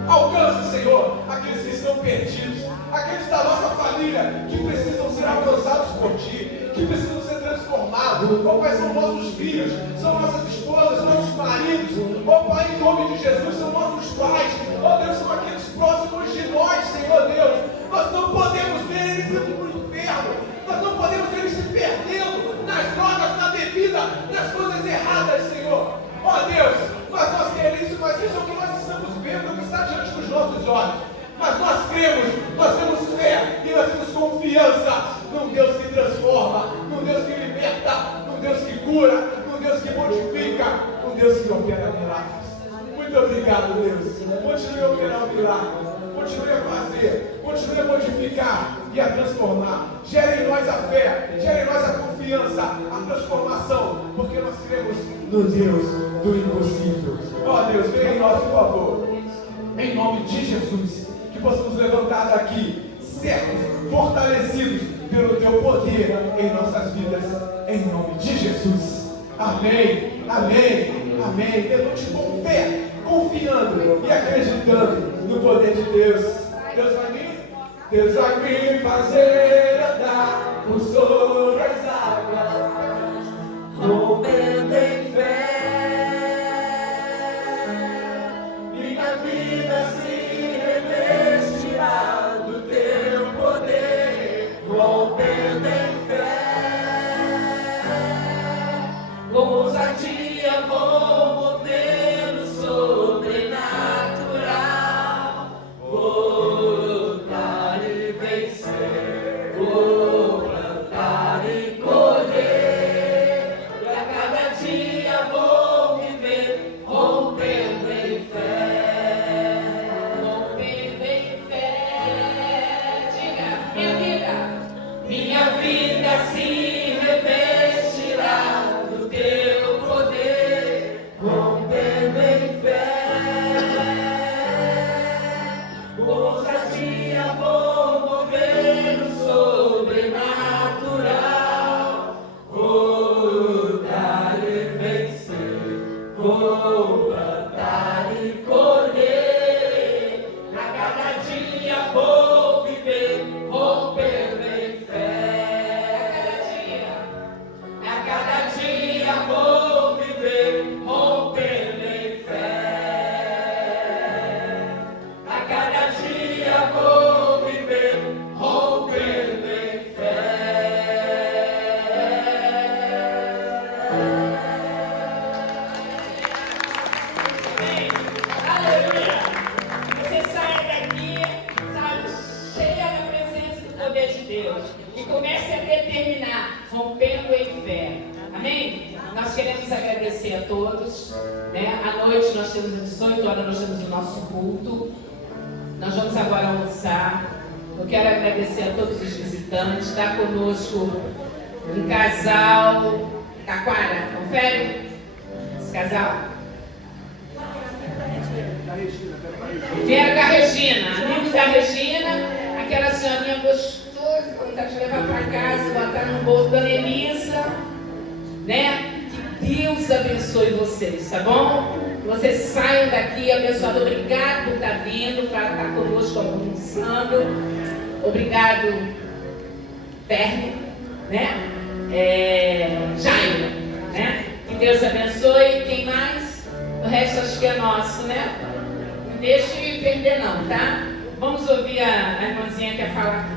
Alcance, Senhor, aqueles que estão perdidos, aqueles da nossa família que precisam ser alcançados por Ti, que precisam ser transformados. Ó Pai, são nossos filhos, são nossas esposas, nossos maridos. Ó Pai, em nome de Jesus, são nossos pais. Ó Deus, são aqueles próximos de nós, Senhor Deus. Nós não podemos ver eles indo para o inferno. Nós não podemos ver eles se perdendo nas drogas, na bebida, nas coisas erradas, Senhor. Ó Deus, nós queremos isso, mas isso é o que nós estamos vendo, o que está diante dos nossos olhos. Mas nós cremos, nós temos fé e nós temos confiança num Deus que transforma, num Deus que liberta, num Deus que cura, num Deus que modifica, num Deus que opera milagres. Muito obrigado, Deus. Continue a operar o milagre, continue a fazer, continue a modificar e a transformar. Gere em nós a fé, gere em nós a confiança, a transformação, porque nós cremos no Deus do impossível. Ó Deus, venha em nosso favor. Em nome de Jesus, que possamos levantar daqui certos, fortalecidos, pelo teu poder em nossas vidas, em nome de Jesus. Amém, amém, amém. Levante com fé, confiando e acreditando no poder de Deus. Deus vai me fazer andar por sobre as águas, rompendo em fé. Minha vida se revestirá do teu poder, rompendo em fé. Com ousadia vou mover o sobrenatural, vou lutar e vencer, vou plantar e colher, e a cada dia vou viver rompendo em fé, rompendo em fé. Diga, minha vida se revestirá do teu poder, rompendo em fé. Com ousadia vou mover o sobrenatural, vou lutar e vencer, vou plantar e colher, a cada dia vou viver rompendo em fé. A cada dia vou viver rompendo em fé. A cada dia vou viver rompendo em fé. Aleluia! Você sai daqui, sabe, cheia da presença do poder de Deus e comece a determinar, rompendo em fé. Amém? Nós queremos agradecer a todos, né? À noite nós temos às 18 horas, nós temos o nosso culto. Nós vamos agora almoçar. Eu quero agradecer a todos os visitantes. Está conosco um casal. Taquara, confere? Esse casal? Vieram com a Regina, amigos da Regina, aquela senhorinha gostosa, vontade de levar para casa, botar no bolso da Elisa, né? Que Deus abençoe vocês, tá bom? Vocês saiam daqui abençoados. Obrigado por estar vindo, para estar conosco almoçando. Obrigado, Terno, né? Jairo, né? Que Deus abençoe. Quem mais? O resto acho que é nosso, né? Não deixe perder não, tá? Vamos ouvir a irmãzinha que quer falar.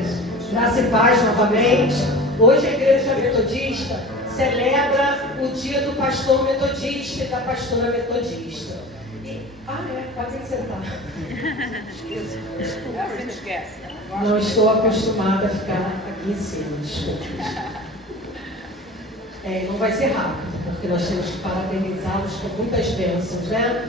Isso. Graça e paz novamente. Hoje a Igreja Metodista celebra o dia do pastor metodista e da pastora metodista. Pode sentar. Você esquece. Não estou acostumada a ficar aqui em cima, desculpa. Não vai ser rápido, porque nós temos que parabenizá-los com muitas bênçãos, né?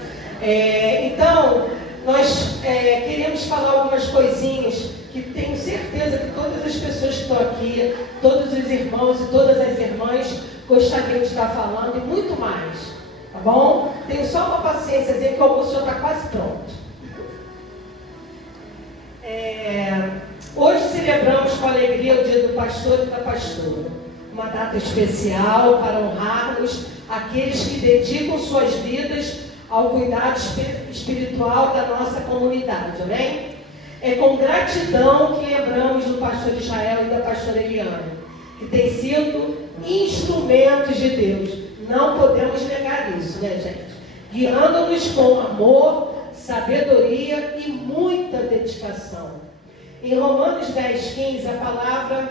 Então, nós queremos falar algumas coisinhas que tenho certeza que todas as pessoas que estão aqui, todos os irmãos e todas as irmãs gostariam de estar falando e muito mais, tá bom? Tenho só uma paciência, dizer que o almoço já está quase pronto. Hoje celebramos com alegria o dia do pastor e da pastora, uma data especial para honrarmos aqueles que dedicam suas vidas ao cuidado espiritual da nossa comunidade, amém? É com gratidão que lembramos do pastor Israel e da pastora Eliana, que têm sido instrumentos de Deus. Não podemos negar isso, né, gente? Guiando-nos com amor, sabedoria e muita dedicação. Em Romanos 10:15, a palavra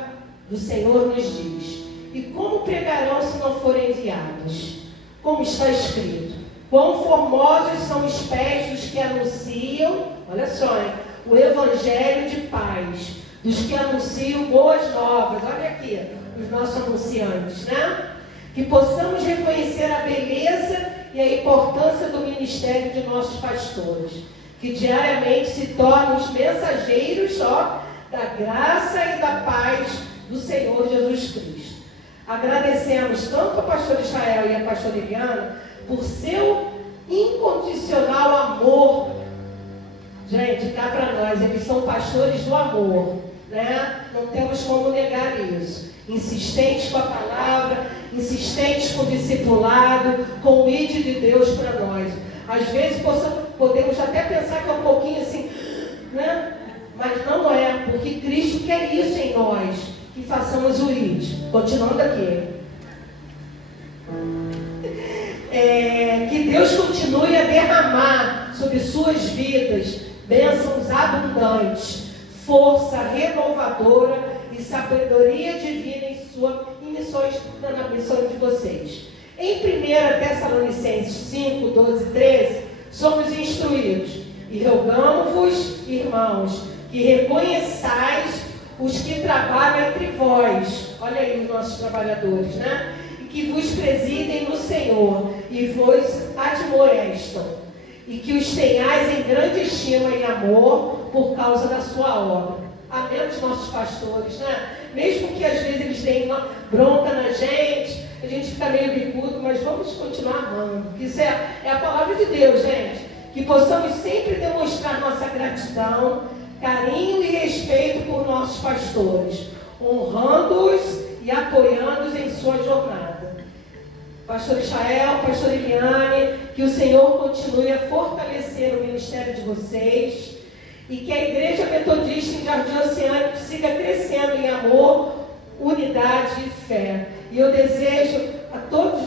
do Senhor nos diz: e como pregarão se não forem enviados? Como está escrito: quão formosos são os pés dos que anunciam, olha só, hein, o evangelho de paz, dos que anunciam boas novas. Olha aqui, os nossos anunciantes, né? Que possamos reconhecer a beleza e a importância do ministério de nossos pastores, que diariamente se tornam os mensageiros da graça e da paz do Senhor Jesus Cristo. Agradecemos tanto ao pastor Israel e à pastora Eliana por seu incondicional amor. Gente, cá para nós, eles são pastores do amor, né? Não temos como negar isso. Insistentes com a palavra, insistentes com o discipulado, com o ID de Deus para nós. Às vezes podemos até pensar que é um pouquinho assim, né? Mas não é, porque Cristo quer isso em nós, que façamos o ID. Continuando aqui. Que Deus continue a derramar sobre suas vidas bênçãos abundantes, força renovadora e sabedoria divina em missões, na missão de vocês. Em 1 Tessalonicenses 5, 12 e 13, somos instruídos e rogamos-vos, irmãos, que reconheçais os que trabalham entre vós. Olha aí os nossos trabalhadores, né? E que vos presidem no Senhor e vos admoestam. E que os tenhais em grande estima e amor por causa da sua obra. Amém dos nossos pastores, né? Mesmo que às vezes eles tenham uma bronca na gente, a gente fica meio bicudo, mas vamos continuar amando. Isso é a palavra de Deus, gente. Que possamos sempre demonstrar nossa gratidão, carinho e respeito por nossos pastores, honrando-os e apoiando-os em sua jornada. Pastor Israel, Pastor Eliane, que o Senhor continue a fortalecer o ministério de vocês e que a Igreja Metodista em Jardim Oceânico siga crescendo em amor, unidade e fé. E eu desejo a todos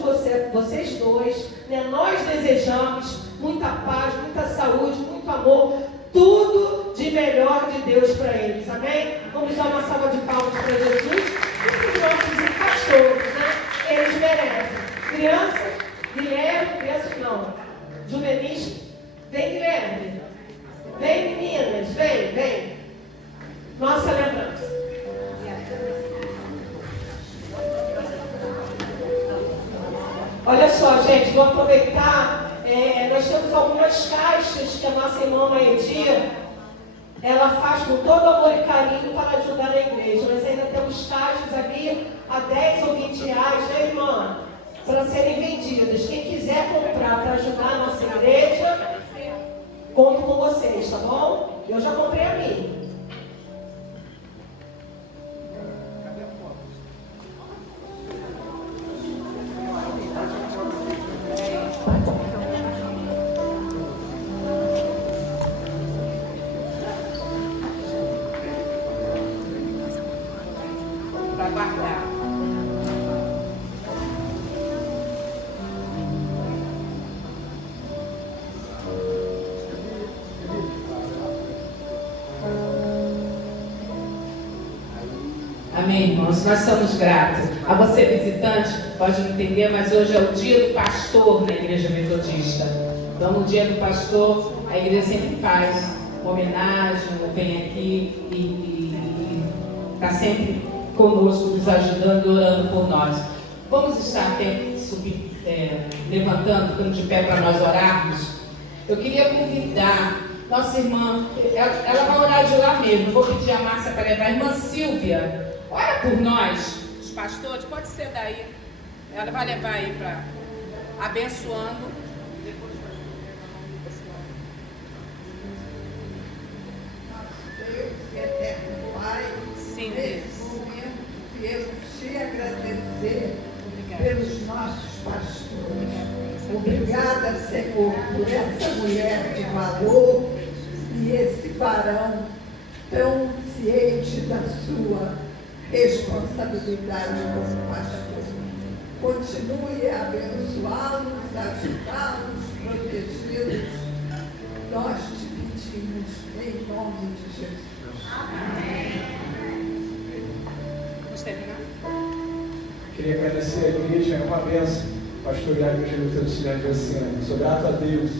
vocês dois, né, nós desejamos muita paz, muita saúde, muito amor, tudo de melhor de Deus para eles. Amém? Vamos dar uma salva de palmas para Jesus e para os nossos pastores, né? Eles merecem. Crianças, Guilherme, crianças não, juvenis, vem Guilherme, vem meninas, vem, nossa lembrança. Olha só, gente, vou aproveitar, nós temos algumas caixas que a nossa irmã Maedia, ela faz com todo amor e carinho para ajudar a igreja. Nós ainda temos caixas ali a 10 ou 20 reais, né, irmã? Para serem vendidas. Quem quiser comprar para ajudar a nossa igreja, conto com vocês, tá bom? Eu já comprei a minha. Para guardar. Amém, irmãos, nós somos gratos. A você, visitante, pode não entender, mas hoje é o dia do pastor na Igreja Metodista. Então, no dia do pastor, a igreja sempre faz uma homenagem, vem aqui e está sempre conosco, nos ajudando e orando por nós. Vamos estar até levantando, ficando de pé para nós orarmos. Eu queria convidar nossa irmã, ela vai orar de lá mesmo. Vou pedir a Márcia para levar a irmã Silvia. Ora por nós, os pastores, pode ser daí. Ela vai levar aí para abençoando. Deus, eterno Pai, Sim, nesse momento viemos te agradecer pelos nossos pastores. Obrigada, Senhor, por essa mulher de valor e esse varão tão ciente da sua responsabilidade como pastor. Continue a abençoá-los, ajudá-los, protegê-los. Nós te pedimos em nome de Jesus. Amém. Vamos terminar? Queria agradecer a igreja, é uma bênção pastorear a Igreja Metodista de Oceânico. Sou grato a Deus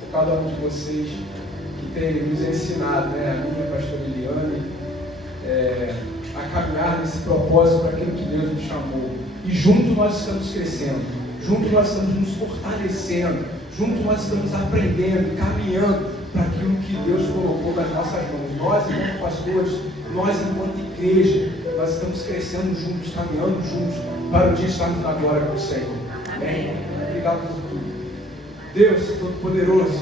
por cada um de vocês que tem nos ensinado, né, a minha, a pastora Eliane, a caminhar nesse propósito para aquilo que Deus nos chamou. E juntos nós estamos crescendo, juntos nós estamos nos fortalecendo, juntos nós estamos aprendendo, caminhando para aquilo que Deus colocou nas nossas mãos. Nós, enquanto pastores, nós, enquanto igreja, nós estamos crescendo juntos, caminhando juntos para o dia estarmos na glória com o Senhor. Amém? Obrigado por tudo. Deus Todo-Poderoso,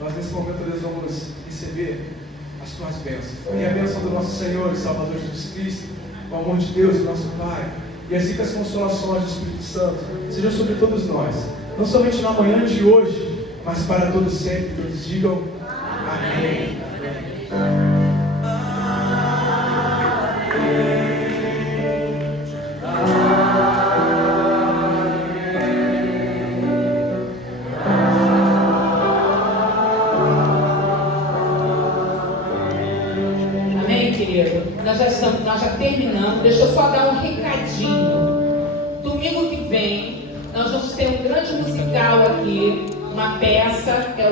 nós nesse momento Deus vamos receber as tuas bênçãos. E a bênção do nosso Senhor e Salvador Jesus Cristo, o amor de Deus, nosso Pai, e assim que as consolações do Espírito Santo sejam sobre todos nós, não somente na manhã de hoje, mas para todos sempre. Todos digam amém. Nós já terminamos. Deixa eu só dar um recadinho. Domingo que vem, nós vamos ter um grande musical aqui, uma peça, que é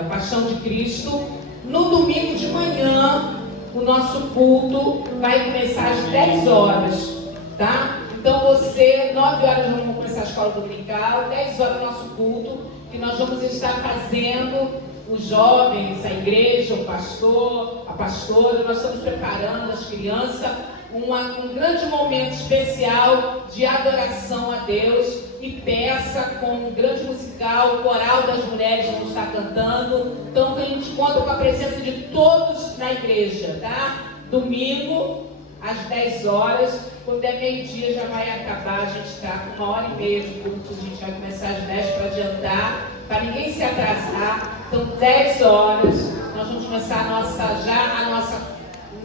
a Paixão de Cristo. No domingo de manhã, o nosso culto vai começar às 10 horas, tá? Então você, 9 horas nós vamos começar a escola dominical, 10 horas o nosso culto, que nós vamos estar fazendo os jovens, a igreja, o pastor, a pastora, nós estamos preparando as crianças um grande momento especial de adoração a Deus e peça com um grande musical, o coral das mulheres vão estar cantando. Então a gente conta com a presença de todos na igreja, tá? Domingo, às 10 horas, quando é meio-dia já vai acabar, a gente está com 1h30 de culto, a gente vai começar às 10 para adiantar, para ninguém se atrasar. Então 10 horas, nós vamos começar o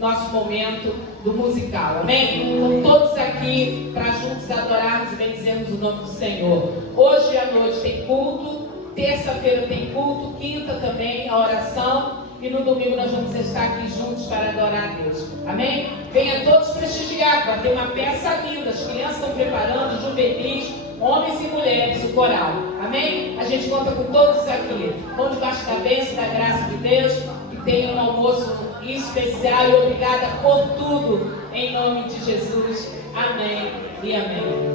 nosso momento do musical, amém? Então todos aqui para juntos adorarmos e bendizermos o nome do Senhor. Hoje à noite tem culto, terça-feira tem culto, quinta também a oração e no domingo nós vamos estar aqui juntos para adorar a Deus, amém? Venha todos prestigiar, vai ter uma peça linda, as crianças estão preparando, juvenis, homens e mulheres, o coral, amém? A gente conta com todos aqui, vão debaixo da bênção, da graça de Deus, que tenham um almoço especial e obrigada por tudo, em nome de Jesus, amém e amém.